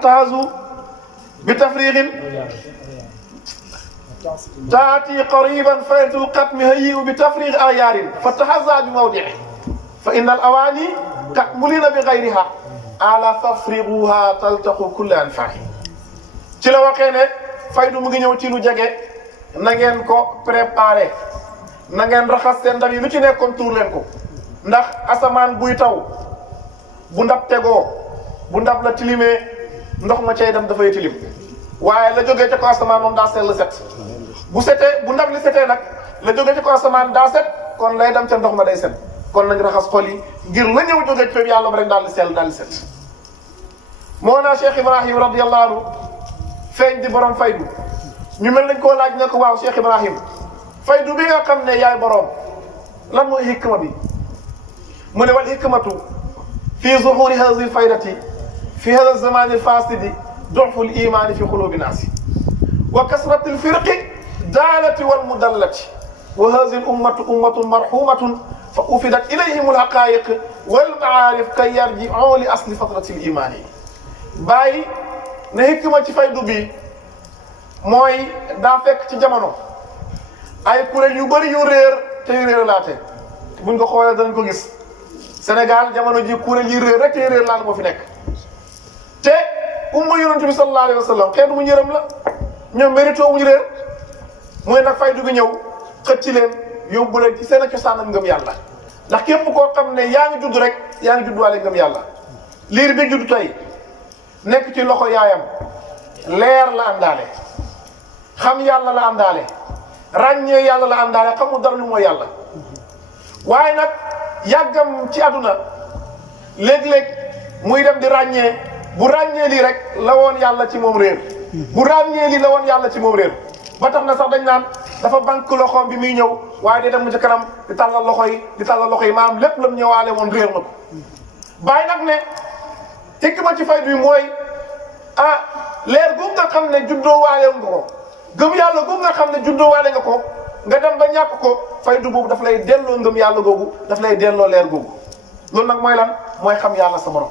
tahazu bi tafriqin taati qariban faydatul qadmi hayyu bi tafriq ayarin fa tahaza bi mawdi'i fa inna al awani takmulina bi ghayriha ala tafriquha taltaqu kulla anfa'i ci la waxee ne faydu mu ngi ñëw ci lu jege na ngeen ko préparé na ngeen raxas seen ndab yi lu ci nekkoon tuur leen ko ndax asamaan buy taw bu ndab tegoo bu ndab la tilimee ndox ma cay dem dafay tilim waaye la jógee ca ko asamaan moom daa sell set bu setee bu ndab li setee nag la jógee ca ko asamaan daa set kon lay dem ca ndox ma day set kon nañ raxas xol yi ngir la ñëw jógee ci yàlla ba rek daal di sell daal di set moo naa Cheikh Ibrahim radiyallahu anhu feeñ di borom faydu ñu mel nañ koo laaj ne ko waaw Cheikh Ibrahim faydu bi nga xam ne yaay borom lan mooy hikma bi mu ne wal hikmatu fi zuhuri hadhihi faydati fi hadha az-zaman al-fasidi du'fu al-iman fi qulubi nas wa kasratu al-firqi dalati wal mudallati wa hadhihi al-ummatu ummatun marhumatun fa ufidat ilayhim al-haqa'iq wal ma'arif kay yarji'u li asli fatrati al-iman bàyyi ne hikma ci faydu bi mooy daa fekk ci jamono ay kuréel yu bëri yu réer te yu réer laate buñ ko xoolee danañ ko gis Sénégal jamono ji kuréel yi réer rek te yu réer laate moo fi nekk te umma yonent bi sallallahu alayhi wa sallam xeetu mu njëram la ñoom mérito wuñu réer mooy nag faydu bi ñëw xëcc leen yóbbu leen ci seen a cosaan ak ngëm yàlla ndax képp koo xam ne yaa ngi judd rek yaa ngi judd waale ngëm yàlla liir bi judd tey nekk ci loxo yaayam leer la àndaale xam yàlla la àndaale ràññee yàlla la àndaale xamul dara lu mooy yàlla waaye nag yàggam ci àdduna léeg-léeg muy dem di ràññee bu ràññee lii rek la woon yàlla ci moom réer bu ràññee lii la woon yàlla ci moom réer ba tax na sax dañ naan dafa banque loxoom bi muy ñëw waaye day dem mu ci kanam di tàllal loxo yi di tàllal loxo yi maanaam lépp la mu ñëwaale woon réer na ko bàyyi nag ne hikma ci faydu bi mooy leer googu nga xam ne juddoo waale nga ko gëm yàlla googu nga xam ne juddoo waale nga ko nga dem ba ñàkk ko faydu boobu daf lay delloo ngëm yàlla googu daf lay delloo leer googu loolu nag mooy lan mooy xam yàlla sa borom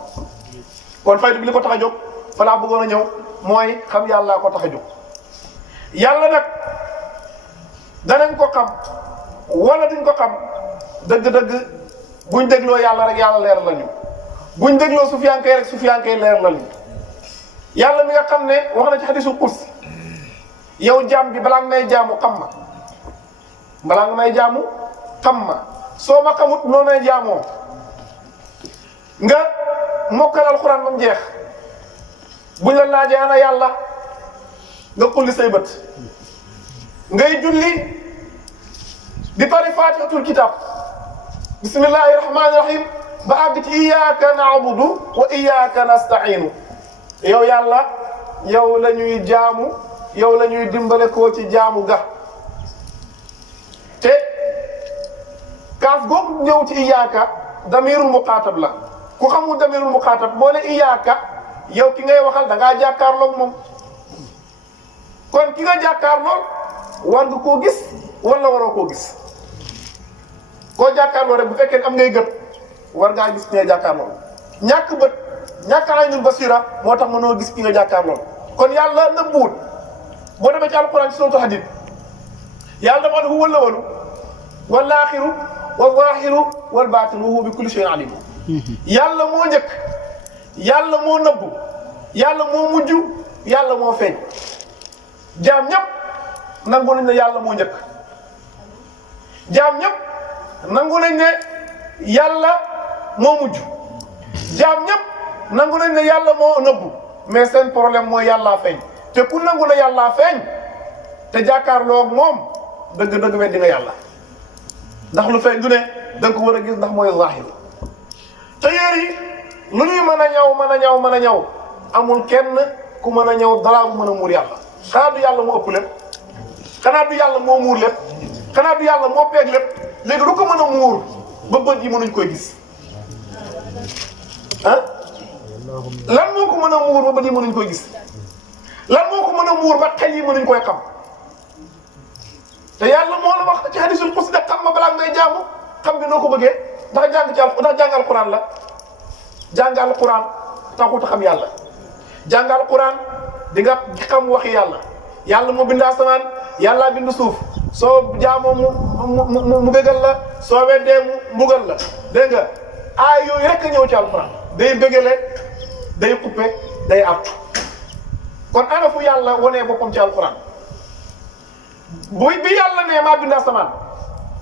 kon faydu bi li ko tax a jóg fa laa bëggoon a ñëw mooy xam yàlla ko tax a jóg yàlla nag danañ ko xam wala duñ ko xam dëgg-dëgg buñ dégloo yàlla rek yàlla leer lañu buñ dégloo sufiyankay rek sufiyankay leer lañu yàlla mi nga xam ne wax na ci hadisul qudsi yow jaam bi balaa nga may jaamu xam ma balaa nga may jaamu xam ma soo ma xamut noo may jaamoo nga mokkal alxuraan ba mu jeex buñ la laajee ana yàlla nga xulli say bët ngay julli di tari fatihatul kitab bismillahi rahmani rahim ba àgg ci iyyaka na'budu wa iyyaka nasta'inu yow yàlla yow la ñuy jaamu yow la ñuy dimbale koo ci jaamu ga te kaaf googu ñëw ci iyyaka damirul muqaatab la ku xamul damirul muqaatab boo ne iyyaka yow ki ngay waxal da ngaa jàkkaarloog moom kon ki nga jàkkaarlool war nga koo gis wala waroo koo gis koo jàkkaarloo rek bu fekkee ne am ngay gët war ngaa gis ki nga jàkkaarlool ñàkk bët ñàkk aynul basira moo tax mënoo gis ki nga jàkkaarlool kon yàlla nëbbuwul boo demee ci alquran ci suuratu Hadiid yàlla dafa ne huwa al-awwalu wal aaxiru wal zaahiru wal baatinu wa huwa bi kulli shay'in aliim yàlla moo njëkk yàlla moo nëbbu yàlla moo mujj yàlla moo feeñ jaam ñëpp nangu nañ ne yàlla moo njëkk jaam ñëpp nangu nañ ne yàlla moo mujj jaam ñëpp nangu nañ ne yàlla moo nëbbu mais seen problème mooy yàllaa feeñ te ku nangu ne yàllaa feeñ te jàkkaarloo ak moom dëgg-dëgg weddi nga yàlla ndax lu feeñ du ne da nga ko war a gis ndax mooy zahir te yéer yi lu ñuy mën a ñaw amul kenn ku mën a ñëw dara bu mën a muur yàlla xanaa du yàlla moo ëpp lépp xanaa du yàlla moo muur lépp xanaa du yàlla moo peeg lépp léegi lu ko mën a muur ba bët yi mënuñ koy gis ah lan moo ko mën a muur ba bët yi mënuñ koy gis lan moo ko mën a muur ba xel yi mënuñ koy xam te yàlla moo la wax ci hadisul qudsi xam ma balaa ngay jaamu xam nga noo ko bëggee ndax jàng alquran la jàng alquran taxut a xam yàlla jàng alquran di nga xam waxi yàlla yàlla moo bind asamaan yàllaa bind suuf soo jaamoo mu bégal la soo weddee mu mbugal la dégg nga aay yooyu rek a ñëw ci alquran day bégale day xuppe day artu kon ana fu yàlla wanee boppam ci alquran bi yàlla ne maa bind asamaan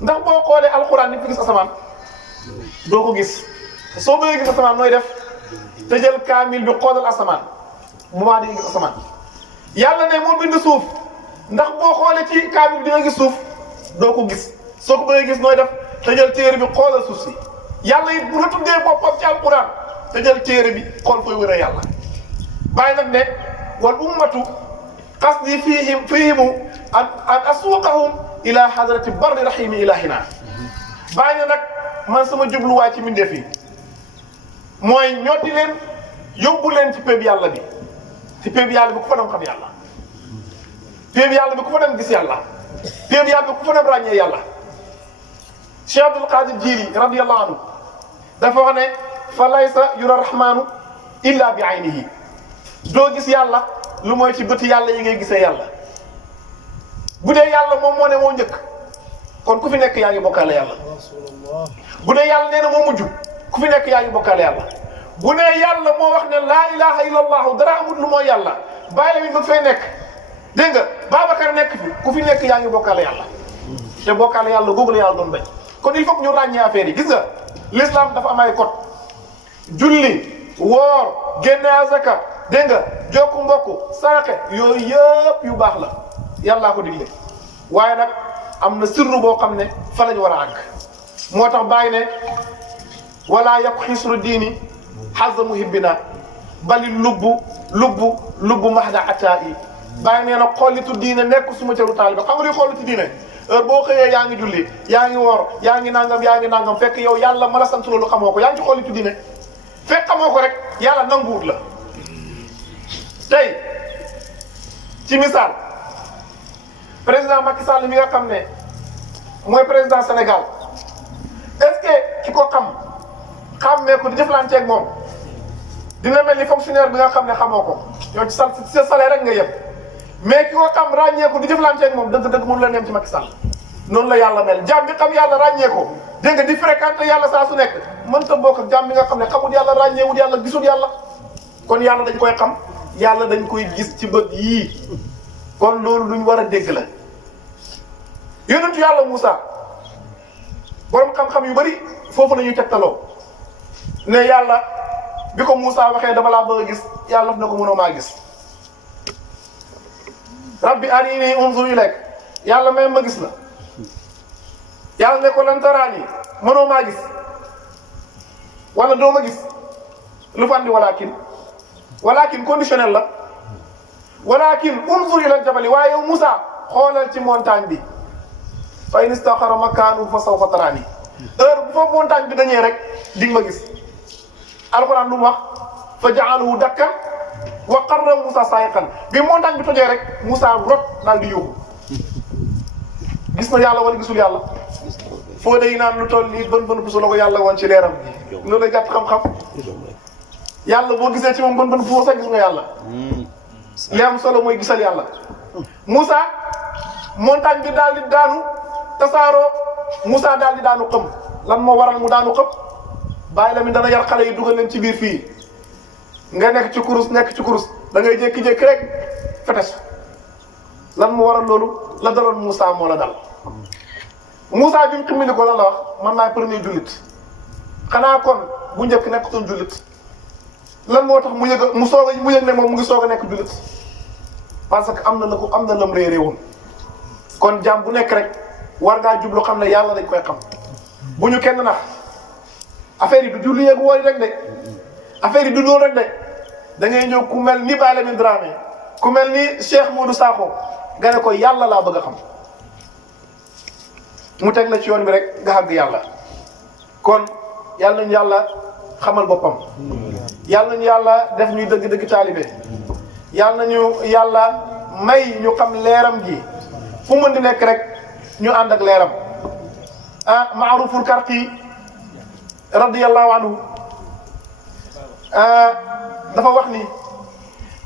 ndax boo xoolee alquran ni fi gis asamaan doo ko gis soo bëggee gis asamaan nooy def te jël kaamil bi xoolal asamaan mu maa di gis asamaan yàlla ne moo bind suuf ndax boo xoolee ci kaamil bi di nga gis suuf doo ko gis soo ko bëggee gis nooy def te jël téere bi xoolal suuf si yàlla it bu la tuddee boppam ci alquran te jël téere bi xool koy wër a yàlla bàyyi nag ne wal ummatu qasdi fihimu an asuuqahum ila hadrati barri rahimi ilahina bàyyi na nag man sama jubluwaay ci mbindeef yi mooy ñoddi leen yóbbu leen ci péeb yàlla bi ci péeb yàlla bi ku fa dem xam yàlla péeb yàlla bi ku fa dem gis yàlla péeb yàlla bi ku fa dem ràññee yàlla Cheikh Abdul Qadir Jili radiyallahu anhu dafa wax ne fa laysa yura rahmanu illa bi aynihi doo gis yàlla lu mooy ci bëti yàlla yi ngay gisee yàlla bu dee yàlla moom moo ne moo njëkk kon ku fi nekk yaa ngi bokkaale yàlla bu dee yàlla nee na moo mujj ku fi nekk yaa ngi bokkaale yàlla bu nee yàlla moo wax ne laa ilaha illa allahu dara amul lu mooy yàlla bàyyi la mi bëgg fay nekk dégg nga Babacar nekk fi ku fi nekk yaa ngi bokkaale yàlla te bokkaale yàlla googu la yàlla doon bañ kon il faut que ñu ràññee affaire yi gis nga l'islam dafa am ay code julli woor génne azaka dégg nga jokku mbokk saraxe yooyu yëpp yu baax la yàllaa ko digle waaye nag am na sirru boo xam ne fa lañ war a àgg moo tax bàyyi ne wala yàqu xisru diini xasa muhibbina bali lubbu mahda ataa yi bàyyi nee na xollitu diine nekk suma cëru taalibe xam nga luy xollitu diine heure boo xëyee yaa ngi julli yaa ngi woor yaa ngi nangam fekk yow yàlla ma la sant loolu xamoo ko yaa ngi ci xollitu diine fekk xamoo ko rek yàlla nanguwut la tey ci misaal président Macky Sall mi nga xam ne mooy président Sénégal est-ce que ki ko xàmmee ko di jëflanteeg moom dina mel ni fonctionnaire bi nga xam ne xamoo ko yow ci sa salaire rek nga yem mais ki ko xam ràññee ko di jëflanteeg moom dëgg-dëgg mënu la nem ci Macky Sall noonu la yàlla mel jaam bi xam yàlla ràññee ko dégg nga di fréquenter yàlla saa su nekk mënta bokk ak jaam bi nga xam ne xamul yàlla ràññeewul yàlla gisul yàlla kon yàlla dañ koy xam yàlla dañ koy gis ci bët yii kon loolu luñ war a dégg la yonentu yàlla Moussa borom xam-xam yu bari foofu la ñuy tegtaloo ne yàlla bi ko Moussa waxee dama laa bëgg a gis yàlla na ko mënoo maa gis rabbi arini unzur ilayk yàlla may ma gis la yàlla ne ko lan taraani mënoo maa gis wala doo ma gis lu fandi walakin conditionnel la walakin unzur ila jabali waaye yow Moussa xoolal ci montagne bi fa in istaqara makaanu fa sawfa taraani heure bu fa montagne bi dañee rek di nga ma gis alquran lu mu wax fa ja'alahu dakkan wa qarra Moussa sa'iqan bi montagne bi tojee rek Moussa rot daal di yóbbu gis na yàlla wala gisul yàlla foo day naan lu toll nii bën puso la ko yàlla woon ci leeram loolu lay gàtt xam-xam yàlla boo gisee ci moom bën puso sax gis nga yàlla li am solo mooy gisal yàlla Moussa montagne bi daal di daanu tasaaroo Moussa daal di daanu xëm lan moo waral mu daanu xëm bàyyi la mi dana yar xale yi dugal leen ci biir fii nga nekk ci kurus da ngay jékki-jékki rek fetes lan mu waral loolu la daloon Moussa moo la dal Moussa bi mu ximmili ko lan la wax man maay premier jullit xanaa kon bu njëkk nekkutoon jullit lan moo tax mu yëg mu yëg ne moom mu ngi soog a nekk jullit parce que am na la ko am na lam réeré woon kon jaam bu nekk rek war ngaa jublu xam ne yàlla dañ koy xam bu ñu kenn nax affaire yi du julli yeeg woori rek de affaire yi du loolu rek de da ngay ñëw ku mel ni Baye Lamine Dramé ku mel ni Cheikh Modou Sakho nga ne ko yàlla laa bëgg a xam mu teg la ci yoon bi rek nga xàgg yàlla kon yàlla nañu yàlla xamal boppam yàlla nañu yàlla def ñuy dëgg-dëgg taalibe yàlla nañu yàlla may ñu xam leeram gi fu mën di nekk rek ñu ànd ak leeram Maaruful Karqi radiyallahu anhu dafa wax ni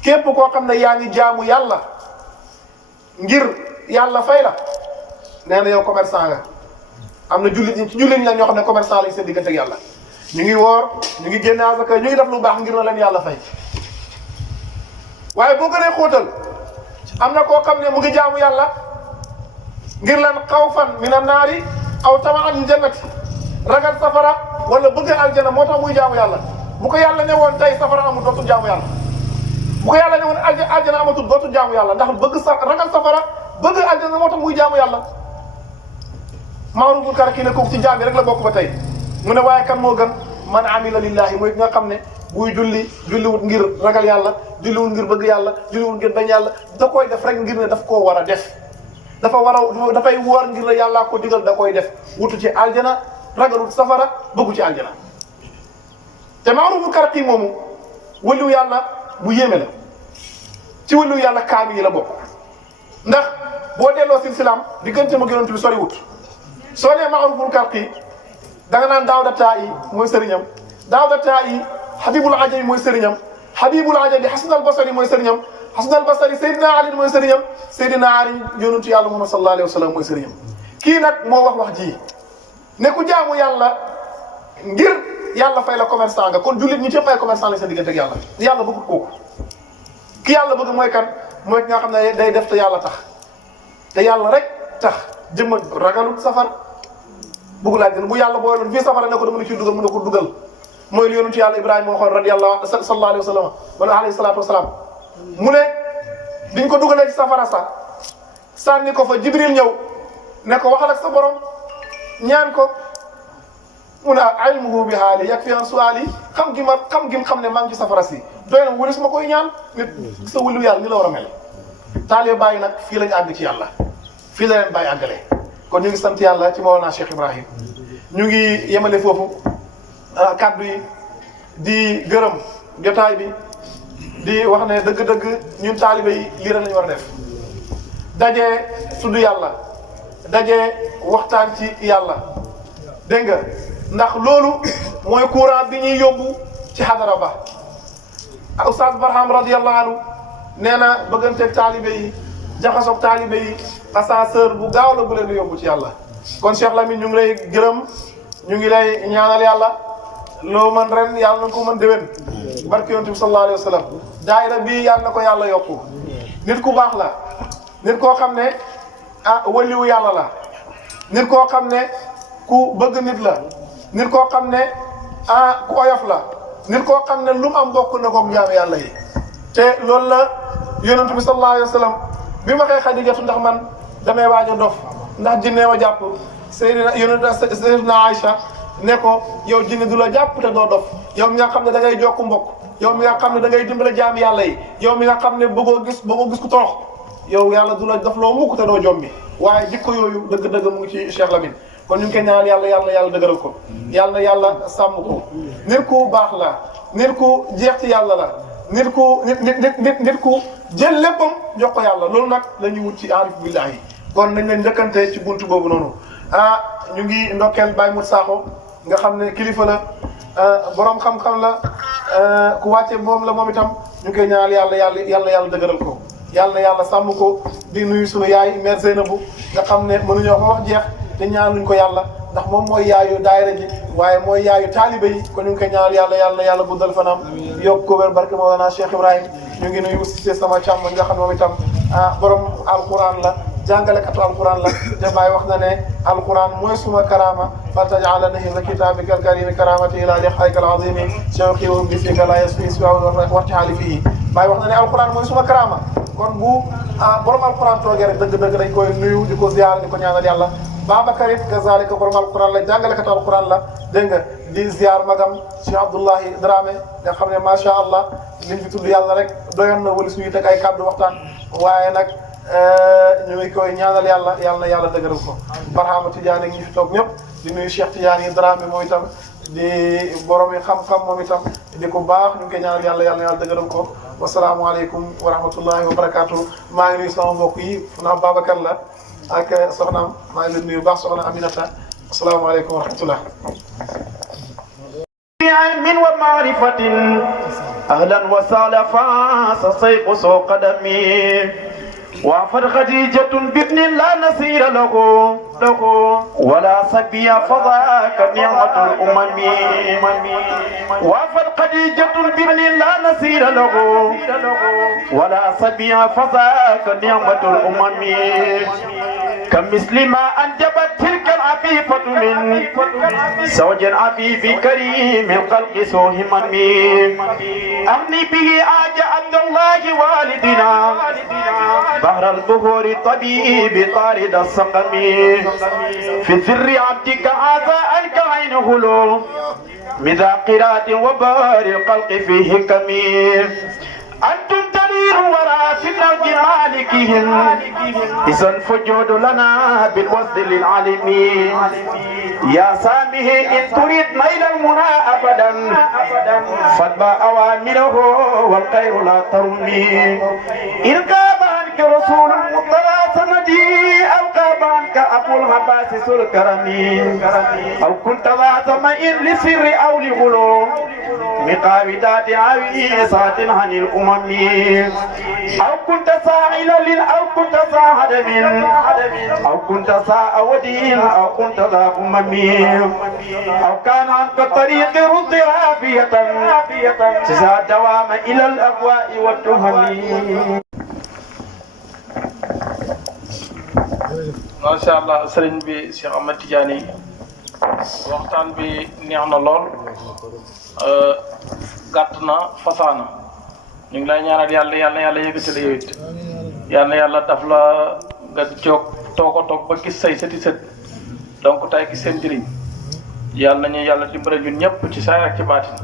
képp koo xam ne yaa ngi jaamu yàlla ngir yàlla fay la nee na yow commerçant nga am na jullit ñi ci jullit ñi la ñoo xam ne commerçant lañ seen diggante ak yàlla ñu ngi woor ñu ngi génne asaka ñu ngi def lu baax ngir na leen yàlla fay waaye boo gënee xóotal am na koo xam ne mu ngi jaamu yàlla ngir lan xawfan mina naari aw tamaan lil jannati ragal safara wala bëgg aljana moo tax muy jaamu yàlla bu ko yàlla ne woon tey safara amul dootul jaamu yàlla bu ko yàlla ne woon aljana amatul dootul jaamu yàlla ndax bëgg ragal safara bëgg aljana moo tax muy jaamu yàlla Maaruful Karqi ne kooku ci jaam yi rek la bokk ba tey mu ne waaye kan moo gën man amila lillahi mooy nga xam ne buy julliwut ngir ragal yàlla julliwut ngir bëgg yàlla julliwut ngir bañ yàlla da koy def rek ngir ne daf koo war a def dafay woor ngir ne yàllaa ko digal da koy def wutu ci aljana ragalul safara bëggu ci aljana te Maaruful Karqi moomu wëliw yàlla bu yéeme la ci wëliw yàlla kaami yi la bokk ndax boo delloo silsilaam diggante ma yonent bi sori wut soo nee Maaruful Karqi da nga naan Daawda Taa'i mooy sëriñam Daawda Taa'i Habibul Ajabi mooy sëriñam Habibul Ajabi Hasan al Basri mooy sëriñam Hasan al Basri Seydina Ali mooy sëriñam Seydina Ali yonentu yàlla Muhammad sallallahu alayhi wa sallam mooy sëriñam kii nag moo wax ji ne ku jaamu yàlla ngir yàlla fay la commerçant nga kon jullit ñi ci fay commerçant la sa diggante ak yàlla bëgg kooku ki yàlla bëgg mooy kan mooy ki nga xam ne day def te yàlla tax te yàlla rek tax jëmmal ragalut safar bëgg laa gën bu yàlla booyaloon fii safara ne ko dama la ciy dugal mu ne ko dugal mooy li yonentu yàlla Ibrahima waxoon radiyallahu sallallahu alayhi wa sallam wala alayhi salaatu wasalaam mu ne biñ ko dugalee ci safara sax sànni ko fa Jibril ñëw ne ko waxal ak sa borom ñaan ko mu ne ilmuhu bi haali yakfi an suali xam gi ne maa ngi ci safara si doy na wëlis ma koy ñaan nit sa wëlu yàlla ni la war a mel taalibe bàyyi nag fii lañu àgg ci yàlla fii la leen bàyyi àggalee kon ñu ngi sant yàlla ci Mawlana Cheikh Ibrahim ñu ngi yemale foofu kaddu yi di gërëm jotaay bi di wax ne dëgg-dëgg ñun taalibe yi lii rek lañu war a def daje tudd yàlla daje waxtaan ci yàlla dégg nga ndax loolu mooy courant bi ñuy yóbbu ci xadara ba Oustaz Barham radiyallahu anhu nee na bëgganteeg taalibe yi jaxasoog taalibe yi ascenseur bu gaaw la bu leen di yóbbu ci yàlla kon Cheikh Lamine ñu ngi lay gërëm ñu ngi lay ñaanal yàlla loo man ren yàlla na ko mën déwén barke yonent bi sallallahu alayhi wa sallam daayira bii yàlla na ko yàlla yokku nit ku baax la nit koo xam ne waliwu yàlla la nit koo xam ne ku bëgg nit la nit koo xam ne ku oyof la nit koo xam ne lu mu am bokk na koog jaam yàlla yi te loolu la yonent bi sallallahu alayhi wa sallam bi ma waxee Xadijatu ndax man damay waaj a dof ndax jinne ma jàpp Seydina Aïcha ne ko yow jinne du la jàpp te doo dof yow mi nga xam ne da ngay jokk mbokk yow mi nga xam ne da ngay dimbale jaam yàlla yi yow mi nga xam ne bëggoo gis ku torox yow yàlla du la def loo mukk te doo jombi waaye jikko yooyu dëgg-dëgg mu ngi ci Cheikh Lamine kon ñu ngi koy ñaan yàlla dëgëral ko yàlla sàmm ko nit ku baax la nit ku jeex ci yàlla la nit ku jël léppam jox ko yàlla loolu nag la ñuy wut ci aarif billahi kon nañ leen njëkkante ci buntu boobu noonu ñu ngi ndokkeel Baye Mout Sakho nga xam ne kilifa la borom xam-xam la ku wàcce moom la moom itam ñu ngi koy ñaan yàlla dëgëral ko yàlla sàmm ko di nuyu sunu yaay mère Zeynabou nga xam ne mënuñoo ko wax jeex te ñaanuñ ko yàlla ndax moom mooy yaayu daayira ji waaye mooy yaayu taalibe yi kon ñu ngi koy ñaan yàlla guddal fanam yokk ko wér barke Mawlana Cheikh Ibrahim ñu ngi nuyu aussi sama càmm nga xam ne moom itam borom alquran la jàngalekatu alquran la te Baay wax na ne alquran mooy suma karama fa taj'alani hifza kitabika al-karimi karamati ila liqa'ika al-azimi shawqi wa bi fika la yasfi waxtaali fii Baay wax na ne alquran mooy suma karama kon bu borom alquran toogee rek dëgg-dëgg dañ koy nuyu di ko ziyaar di ko ñaanal yàlla Babacar it kazalika borom alquran la jàngalekatu alquran la dégg nga di ziyaar magam Cheikh Abdoulahi Dramé nga xam ne macha allah liñ fi tudd yàlla rek doyoon na wala suñuy teg ay kàddu waxtaan waaye nag ñu ngi koy ñaanal yàlla na yàlla dëgëral ko Barhama Tidiane ñi fi toog ñëpp di nuyu Cheikh Tidiane Dramé moom itam di borom yi xam-xam moom itam di ko baax ñu ngi koy ñaanal yàlla na yàlla dëgëral ko wasalaamualeykum wa rahmatullahi wa barakaatu maa ngi nuyu sama mbokk yi naam Babacar la ak soxnaam maa ngi leen nuyu baax soxna Aminata asalaamaaleykum wa rahmatullah علم ومعرفة أهلا وسهلا فاس سيقص قدمي وعفر خديجة بابن لا نصير له ولا سبي فضاك نعمة الأمم وعفر خديجة بابن لا نصير له ولا سبي فضاك نعمة الأمم كمثل ما أنجبت تلك العفيفة من زوج عفيف كريم الخلق سوء هممي أغني به عاج عبد الله والدنا بحر البهور طبيب طارد السقم في ذر عبدك هذا أنك عين هلو مذاقرات وبار الخلق في حكم أنتم دليل وراء في الأرض مالكهم إذن فجود لنا بالوصل للعالمين يا سامه إن تريد نيل المنى أبدا فاتبع أوامره والخير لا ترمي إن غاب عنك رسول المطلع سندي أو غاب عنك أبو العباس ذو الكرم أو كنت ذا طمع لسر أو لغلو مقاودات عويصات عن الأمم أو كنت ساعلا أو كنت ساعد من أو كنت ساع ودين أو كنت ذا أمم أو كان عنك طريق رد رافية تزاد دوام إلى الأبواء والتهم. ما شاء الله سرين بي Cheikh Ahmed Tidiane waxtaan bi neex na lool gàtt na fasaana ñu ngi lay ñaanal yàlla yëkkati la yow it yàlla daf la nga toog ba gis say sëti sët donc tey gis seen njëriñ nañu yàlla dimbale ñun ñëpp ci saay ak ci baatin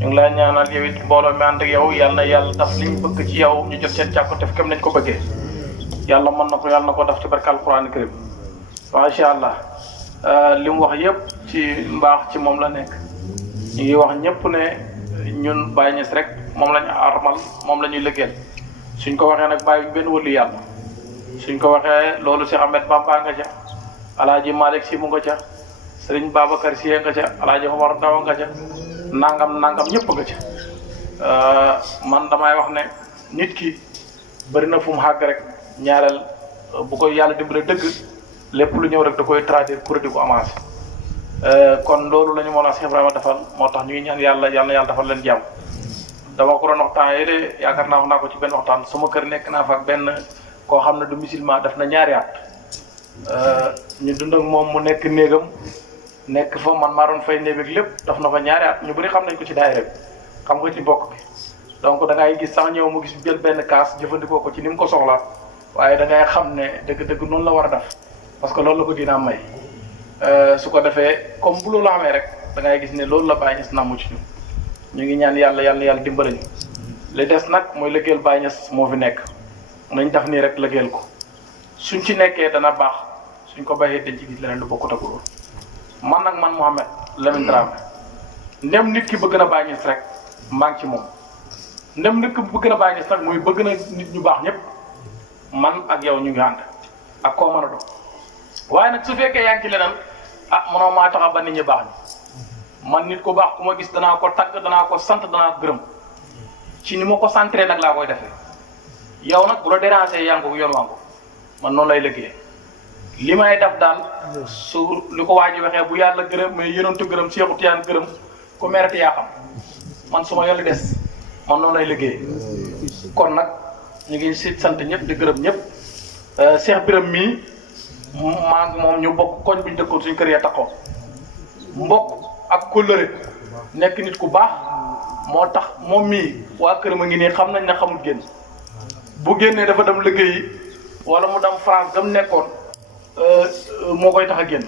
ñu ngi lay ñaanal yow it mbooloo mi ànd ak yow yàlla daf li ñu bëgg ci yow ñu jot seen càkkuteef kem nañ ko bëggee yàlla mën na ko def ci barke alquran karim macha allah li mu wax yëpp ci mbaax ci moom la nekk ñu ngi wax ñëpp ne ñun Baye Niass rek moom lañu armal moom la ñuy liggéeyal suñ ko waxee nag bàyyi benn wëllu yàlla suñ ko waxee loolu Cheikh Ahmed Bamba nga ca Alaaji Malick Si mu nga ca Serigne Babacar Si nga ca Alaaji Omar Ndaw nga ca nangam ñëpp nga ca man damay wax ne nit ki bëri na fu mu xàgg rek ñaareel bu koy yàlla dimbale dëgg lépp lu ñëw rek da koy traduire pour di ko avancé kon loolu la ñu Mawlana Cheikh Ibrahima defal moo tax ñuy ñaan yàlla defal leen jàmm dama ko doon waxtaan yooyu de yaakaar naa wax naa ko ci benn waxtaan sama kër nekk naa fa ak benn koo xam ne du musulman def na ñaari at ñu dund ak moom mu nekk néegam nekk fa man maa doon fay néeg ak lépp daf na fa ñaari at ñu bëri xam nañ ko ci daayira bi xam nga ci bokk bi donc da ngay gis sax ñëw mu gis jël benn kaas jëfandikoo ko ci ni mu ko soxla waaye da ngay xam ne dëgg-dëgg noonu la war a def parce que loolu la ko dina may su ko defee comme bu loolu amee rek da ngay gis ne loolu la Baye Niass namu ci ñu ngi ñaan yàlla dimbali ñu li des nag mooy liggéeyal Baye Niass moo fi nekk nañ def nii rek liggéeyal ko suñ ci nekkee dana baax suñ ko bàyyee dañ ci gis leneen lu bokkut ak loolu man Mouhamed Lamine Dramé ndem nit ki bëgg na Baye Niass rek maa ngi ci moom ndem nit ki bëgg na Baye Niass nag muy bëgg na nit ñu baax ñëpp man ak yow ñu ngi ànd ak koo mën a doon waaye nag su fekkee yaa ngi ci leneen mënoo maa taxa ba nit ñi baax ñi man nit ku baax ku ma gis danaa ko tagg danaa ko sant danaa ko gërëm ci ni ma ko centré nag laa koy defee yow nag bu la déranger yaa ngi ko yoon wango man noonu lay liggéey li may def daal su li ko waa ji waxee bu yàlla gërëm mais yonentu gërëm Seexu Tijaan gërëm ku merati yaa xam man su ma yolli des man noonu lay liggéey kon nag ñu ngi si sant ñëpp di gërëm ñëpp Cheikh Birame mii maa ngi moom ñu bokk koñ bi ñu dëkkoon suñu kër ya taxaw mbokk ak kóllëre nekk nit ku baax moo tax moom mii waa këram a ngi nii xam nañ ne xamul génn bu génnee dafa dem liggéeyi wala mu dem France gam nekkoon moo koy tax a génn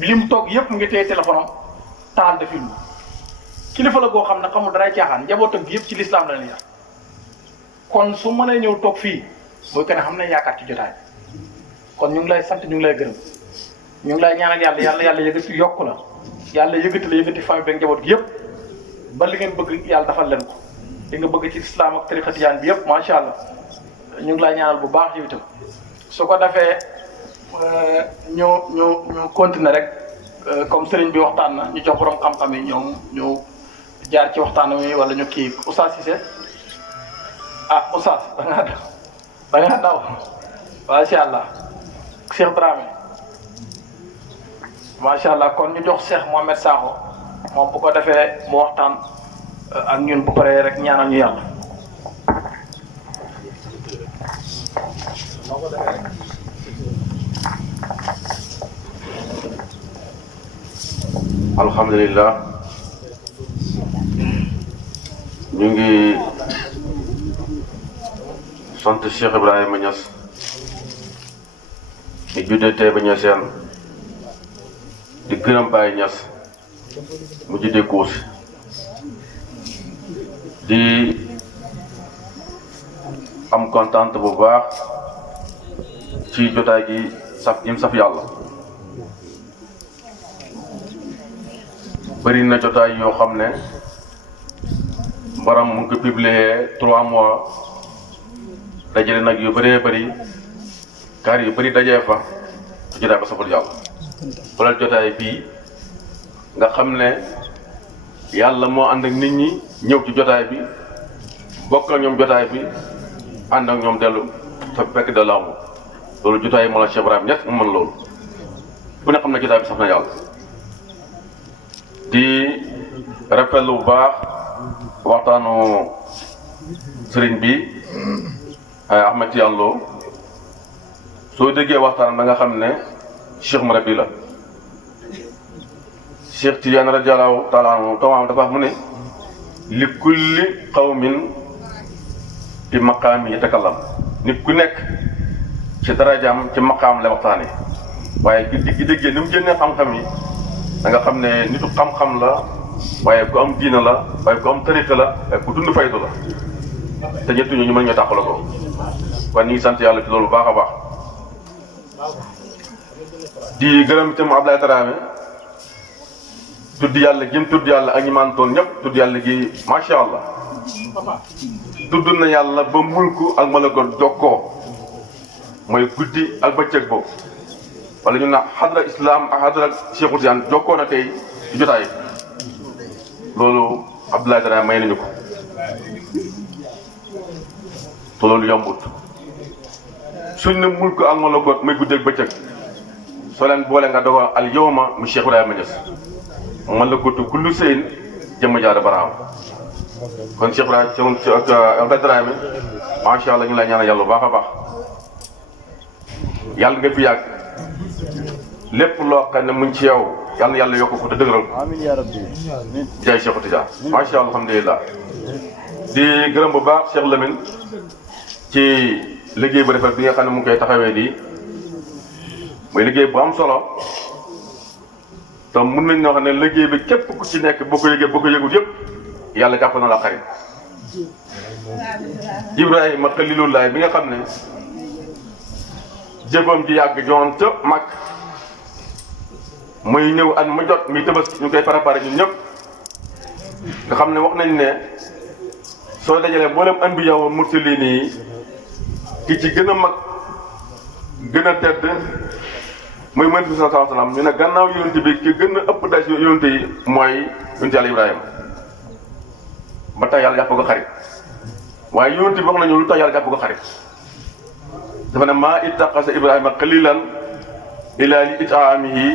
lim toog yëpp mu ngi téye téléphone am taal de film kilifa la goo xam ne xamul dara caaxaan njabootam gi yëpp ci lislaam la leen yar kon su mënee ñëw toog fii mooy que ne xam nañ yaakaar ci jotaay kon ñu ngi lay sant ñu ngi lay gërëm ñu ngi lay ñaanal yàlla yëgati yokk la yàlla yëgati famille beeg njaboot gi yëpp ba li ngeen bëgg yàlla defal leen ko li nga bëgg ci islam ak tariqa tijaan bi yëpp macha allah ñu ngi lay ñaanal bu baax yow itam su ko defee ñu continuer rek comme sëriñ bi waxtaan na ñu jox borom xam-xam yi ñoom ñu jaar ci waxtaan wi wala ñu kii Oustaz Cissé Oustaz da ngaa daw macha allah Cheikh Dramé macha allah kon ñu jox Cheikh Mohamed Sakho moom bu ko defee mu waxtaan ak ñun bu paree rek ñaanal ñu yàlla. alhamdulillah ñu ngi sant Cheikh Ibrahima Niass di juddee Taïba Niassène di gërëm Baye Niass mu juddee Kousi di am kontaan bu baax ci jotaay gi saf yim saf yàlla bëri na jotaay yoo xam ne mbaram mu ngi ko publié 3 mois dajale nag yu bëree bëri kaar yu bëri dajee fa ci jotaay ba saful yàlla xoolal jotaay bii nga xam ne yàlla moo ànd ak nit ñi ñëw ci jotaay bi bokk ak ñoom jotaay bi ànd ak ñoom dellu fa fekk de laamu loolu jotaay moo la Cheikh Ibrahima Niass mu mën loolu bu ne xam ne jotaay bi saf na yàlla di rafetlu bu baax waxtaanu sëriñ bi Ahmed Tidiane Lo soo déggee waxtaan da nga xam ne Cheikh Marabi la Cheikh Tidiane radiyallahu taala anhu tawam dafa wax mu ne li kulli qawmin bi maqaam yatakallam nit ku nekk ci darajaam ci maqaam la waxtaane waaye gi déggee ni mu génnee xam-xam yi da nga xam ne nitu xam-xam la waaye ku am diina la waaye ku am tariqa la waaye ku dund faydu la te ñett ñu mën ñoo tàqala ko kon ñu ngi sant yàlla ci loolu baax a baax di gërëm itam Abdoulaye Dramé tudd yàlla jëm tudd yàlla ak ñi maantoon ñëpp tudd yàlla gi macha allah tudd na yàlla ba mulku ak malakut jokkoo mooy guddi ak bëccëg boobu wala ñu naan xadra islam ak xadra Cheikh Tidiane jokkoo na tey ci jotaay loolu Abdoulaye Dramé may nañu ko te loolu yombut suñ ne mulku ak malakut muy guddi ak bëccëg soo leen boole nga dogal al yawma mu Cheikh Ibrahima Niass malakutu kullu seen jëmm jaara baraam kon Cheikh Ibrahima ak Abdoulaye Dramé macha allah ñu lay ñaanal yàlla bu baax a baax yàlla nga fi yàgg lépp loo xam ne mu ngi ci yow yàlla yokk ko te dëgëral ko amiin yaa rabbi jaay Cheikh Tidiane macha allah alhamdulilah di gërëm bu baax Cheikh Lamine ci liggéey bu rafet bi nga xam ne mu ngi koy taxawee di mooy liggéey bu am solo te mën nañ ñoo xam ne liggéey bi képp ku ci nekk boo ko yëgee boo ko yëgul yëpp yàlla jàpp na la xarit Ibrahima Xalilullaay bi nga xam ne jëfam ji yàgg joon ca mag muy ñëw at mu jot muy Tabaski ñu koy préparé ñun ñëpp nga xam ne wax nañ ne soo dajalee mboolem anbiya wa mursaliin yi ki ci gën a mag gën a tedd muy Muhammad sallallahu alayhi wa sallam ñu ne gannaaw yonent bi ki gën a ëpp day yonent yi mooy yonent yàlla Ibrahima ba tax yàlla jàpp ko xarit waaye yonent bi wax nañu lu tax yàlla jàpp ko xarit dafa ne maa ittaxasa Ibrahima xalilan ilaa li itaamihi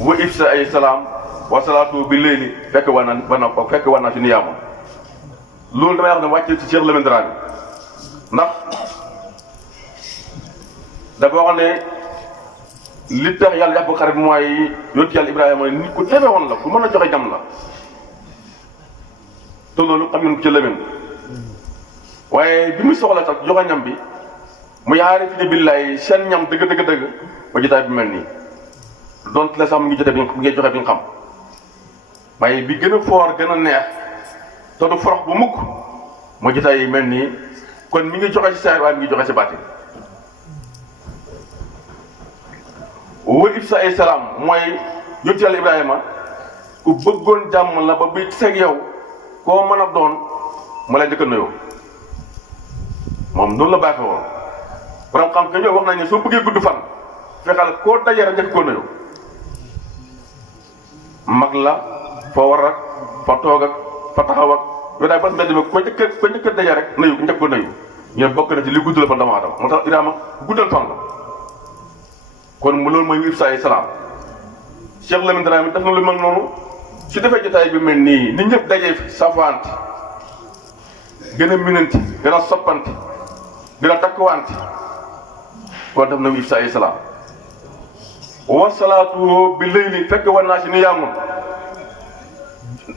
wa ifsa ay salaam wa salaatu bi léegi fekk war naa ci niyaama loolu damay wax ne wàcce ci Cheikh Lamine Dramé ndax dafa wax ne li tax yàlla yàpp xarit mooy yonent yàlla Ibrahima nit ku tebe woon la ku mën a joxe jam la te loolu xam ngeen ko ci Lamine waaye bi muy soxla sax joxe ñam bi mu yaari fi ne billaay seen ñam dëgg ba jotaay bi mel nii donte la sax mu ngi joxe bi nga joxe bi nga xam waaye bi gën a foor gën a neex te du forox bu mukk moo jotaay yi mel nii kon mi ngi joxe ci saar waaye mi ngi joxe ci bàtti wër Ibsa ay salaam mooy yonent yàlla Ibrahima ku bëggoon jàmm la ba buy seeg yow koo mën a doon mu lay njëkk a nuyoo moom noonu la baaxee woon borom xam nga ñoo wax nañ ne soo bëggee gudd fan fexeel koo dajee rek njëkk koo nuyoo mag la foo war ak fa toog ak fa taxaw ak yow daal bas mbedd mi ko njëkk a dajee rek nuyu njëkk ko nuyu ñu bokk na ci li gudd la fan doomu aadama moo tax Ibrahima guddal fan la kon mu loolu mooy Ibsa ay salaam Cheikh Lamine Dramé def na lu mel noonu su defee jotaay bi mel nii nit ñëpp dajee fi safaanti gën a minanti gën a soppanti gën a takkuwanti kon def na Ibsa ay salaam wasalaatu bi layli fekk war naa si ni yàmmun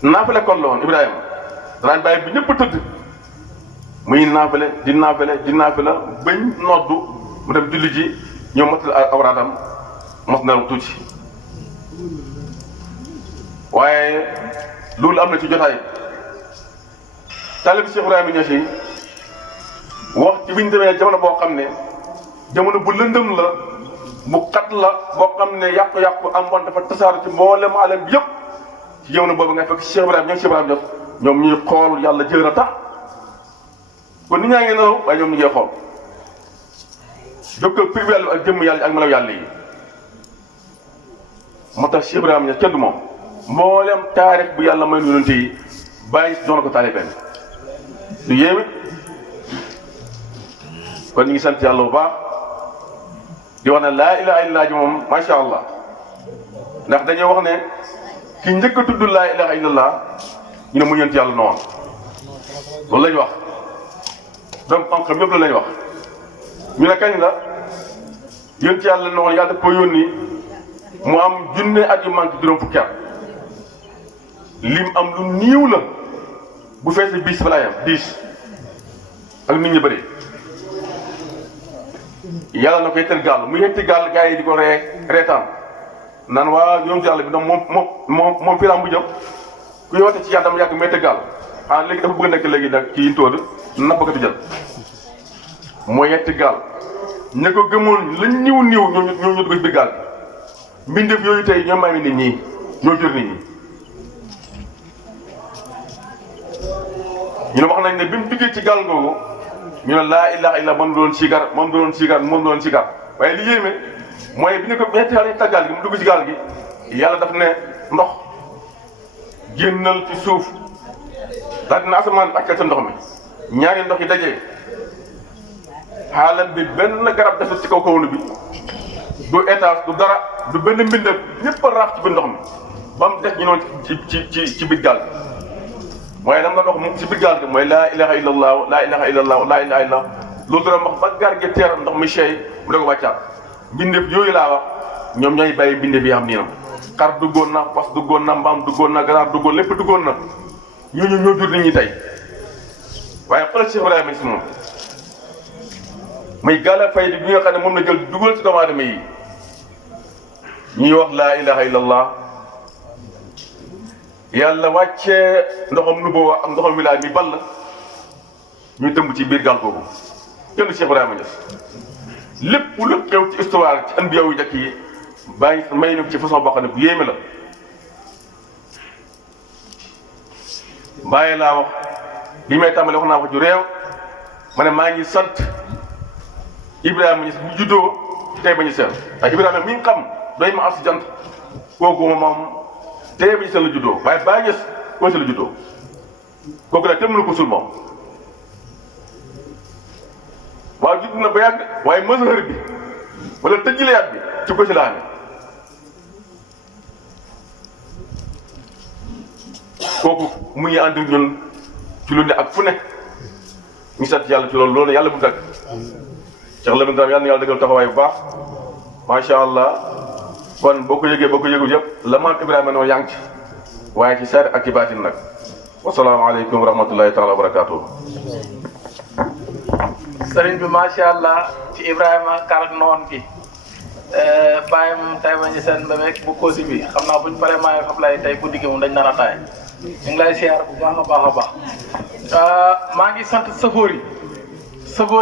naafale kon la woon Ibrahima danañ bàyyi bi ñëpp tëdd muy naafale di naafale bañ noddu mu dem julli ji ñëw matal awraatam mos na tuuti waaye loolu am na ci jotaay talib Cheikh Ibrahima Niass yi wax ci biñ demee jamono boo xam ne jamono bu lëndëm la bu xat la boo xam ne yàqu-yàqu am woon dafa tasaaru ci mboolem alam bi yëpp ci jamono boobu nga fekk Cheikh Ibrahima Niass ñoom ñuy xool yàlla jër a tax kon nit ñaa ngi nelaw waaye ñoom ñu ngi xool jokkal pir yàlla ak jëmm yàlla ak melaw yàlla yi moo tax Cheikh Ibrahima Niass kenn du moom mboolem taarix bu yàlla may yonent yi bàyyi doon ko taalibeem du yéeme kon ñu ngi sant yàlla bu baax di wax ne laa ilaha illallah ji moom macha allah ndax dañoo wax ne ki njëkk a tudd laa ilaha illallah ñu ne mu yonent yàlla noonu loolu lañ wax donc xam-xam yëpp la lañ wax ñu ne kañ la yonent yàlla noonu yàlla daf ko yónni mu am junne at yu manqué juróom fukki at lim am lu niiw la bu feesee bis fa laa yam 10 ak nit ñi bëri yàlla na ko yettal gàll mu yetti gàll gars yi di ko reetaan naan waa yonent yàlla bi donc moom fii laa mu jëm ku yoote ci yàlla dama yàgg metti gàll léegi dafa bëgg nekk léegi nag ci tóod nappakati jël mooy yetti gàll ña ko gëmoon lañ niw ñoo dugg ci biir gaal bi mbindeef yooyu tey ñoo may nit ñi ñoo jur nit ñi ñu ne wax nañ ne bi mu duggee ci gaal googu ñu ne laa ilaha illa moom doon sigar waaye li yéeme mooy bi ñu ko ñetti xale yi tàggaal gi mu dugg ci gaal gi yàlla daf ne ndox génnal ci suuf daal dina asamaan àccal sa ndox mi ñaari ndox yi dajee xaalam bi benn garab des ci kaw kawlu bi du étage du dara du benn mbindeef ñëpp a raaf ci biir ndox mi ba mu des ñu noonu ci biir gaal gi waaye dama doon wax mu ci biir gaal gi mooy laa ilaha illallah laa ilaha illallah laa ilaha illallah loolu dara wax ba gaar gi teer ndox mi seey mu doog a wàccaat mbindeef yooyu laa wax ñoom ñooy bàyyi mbindeef yi xam nii nam xar duggoon na fas duggoon na mbaam duggoon na ganaar duggoon lépp duggoon na ñooñu ñoo jur nit ñi tey waaye xoolal Cheikh Ibrahima si moom muy gàlla fay bi nga xam ne moom la jël dugal ci doomu aadama yi ñuy wax laa ilaha illallah yàlla wàccee ndoxam nubuwa ak ndoxam wilaay mi ball ñu tëmb ci biir gaal boobu kenn Cheikh Ibrahima Niass lépp lu xew ci histoire ci anbiya yu njëkk yi bàyyi may na ci façon boo xam ne bu yéeme la bàyyi laa wax bi may tàmbali wax naa wax ju réew ma ne maa ngi sant Ibrahima Niass bu juddoo tey ba ñu seen waaye Ibrahima mi ngi xam doy ma as jant kooku moom tey ba ñu seen la juddoo waaye Baay Ñas koo si la juddoo kooku nag kenn mënu ko sul moom waaw judd na ba yàgg waaye mazhar bi wala tëjjileyaat bi ci ko si laa ne kooku mu ngi ànd ñun ci lu ne ak fu ne ñu sant yàlla ci loolu yàlla bu dagg Cheikh Lamine Dramé yàlla na yàlla dëggal taxawaay bu baax macha allah kon boo ko yëgee boo ko yëgul yëpp la maam Ibrahima noonu yaa ngi ci waaye ci saar ak ci baatin nag wasalaamaaleykum wa rahmatullahi taala wa barakaatuh. sëriñ bi macha allah ci Ibrahima karak noon gi bàyyam tay ba ñu seen mbémek bu koosi bi xam naa buñ paree maa ngi xam lay tey bu digg moom dañ naan a taay ñu ngi lay siyaar bu baax a baax a baax maa ngi sant sëfoor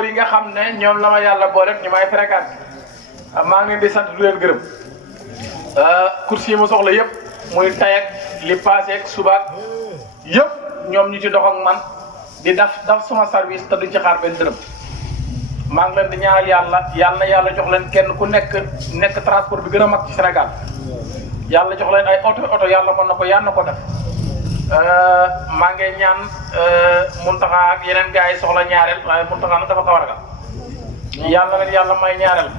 yi nga xam ne ñoom la ma yàlla boole ñu may fréquenté maa ngi leen di sant du leen gërëm course yi ma soxla yëpp muy tay ak li passé ak subaak yëpp ñoom ñu ci dox ak man di daf sama service te duñ ci xaar benn dërëm maa ngi leen di ñaanal yàlla na yàlla jox leen kenn ku nekk transport bi gën a mag ci Sénégal yàlla jox leen ay oto yàlla mën na ko yàlla na ko def maa ngi ñaan Muntaxa ak yeneen gars yi soxla ñaareel waaye Muntaxa nag dafa xaw a ragal yàlla leen yàlla may ñaareel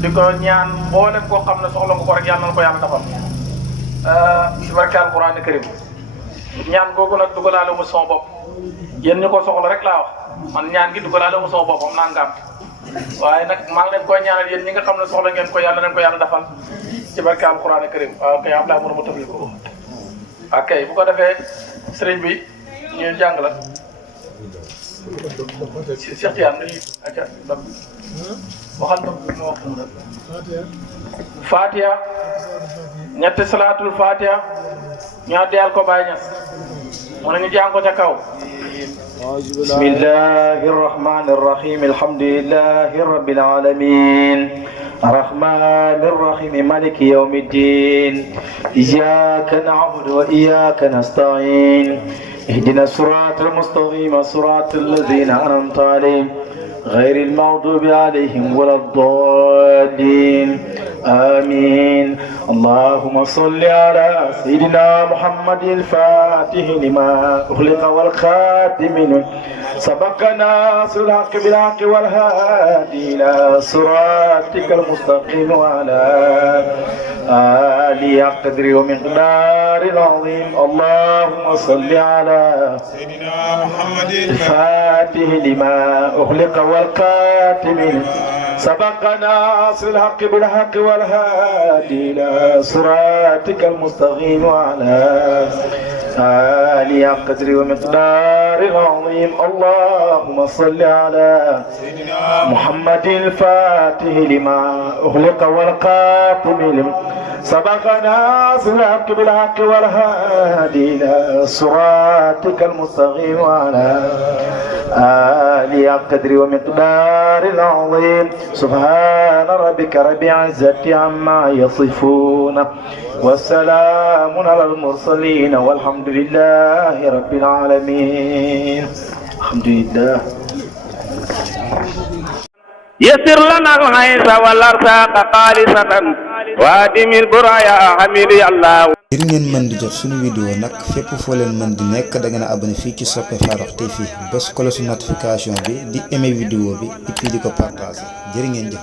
di ko ñaan mboolem koo xam ne soxla nga ko rek yàlla na ko yàlla defal ci barke Alquran Karim ñaan googu nag dugalaale mu sama bopp yéen ñu ko soxla rek laa wax man ñaan gi dugalaale mu sama bopp am naa ngànt waaye nag maa ngi leen koy ñaanal yéen ñi nga xam ne soxla ngeen ko yàlla leen ko yàlla defal ci barke Alquran Karim waaw kay Abdoulaye mënu ma tëbli ko ok bu ko defee sëriñ bi ñu jàng la Cheikh Tidiane nuyu aca dog waxal dog bi ma wax mu def Fatiha ñetti salaatul Fatiha ñoo deyal ko Baay Ñas mu ne ñu jàng ko ca kaw بسم الله الرحمن الرحيم الحمد لله رب العالمين الرحمن الرحيم مالك يوم الدين إياك نعبد وإياك نستعين اهدنا الصراط المستقيم صراط الذين أنعمت عليهم غير المغضوب عليهم ولا الضالين آمين اللهم صل على سيدنا محمد الفاتح لما أغلق والخاتم سبقنا الحق بالحق والهادي إلى صراطك المستقيم وعلى آله قدر ومقدار العظيم اللهم صل على سيدنا محمد الفاتح لما أغلق والخاتم سبقنا الحق بالحق والهادي إلى صراطك المستقيم وعلى آله قدر ومقدار العظيم اللهم صل على سيدنا محمد الفاتح لما أغلق والخاتم سبقنا الحق بالحق والهادي إلى صراطك المستقيم وعلى آله قدر ومقدار العظيم سبحان ربك رب العزة عما يصفون والسلام على المرسلين والحمد لله رب العالمين الحمد لله يسر لنا الغيث والارزاق خالصة وادم البرايا حميد الله ngir ngeen mën di jot suñu vidéo nag fépp foo leen mën di nekk da ngeen a abonné fii ci Sope Farokh TV bés cloche notification bi di aimer vidéo bi et puis di ko partager jërë ngeen jëf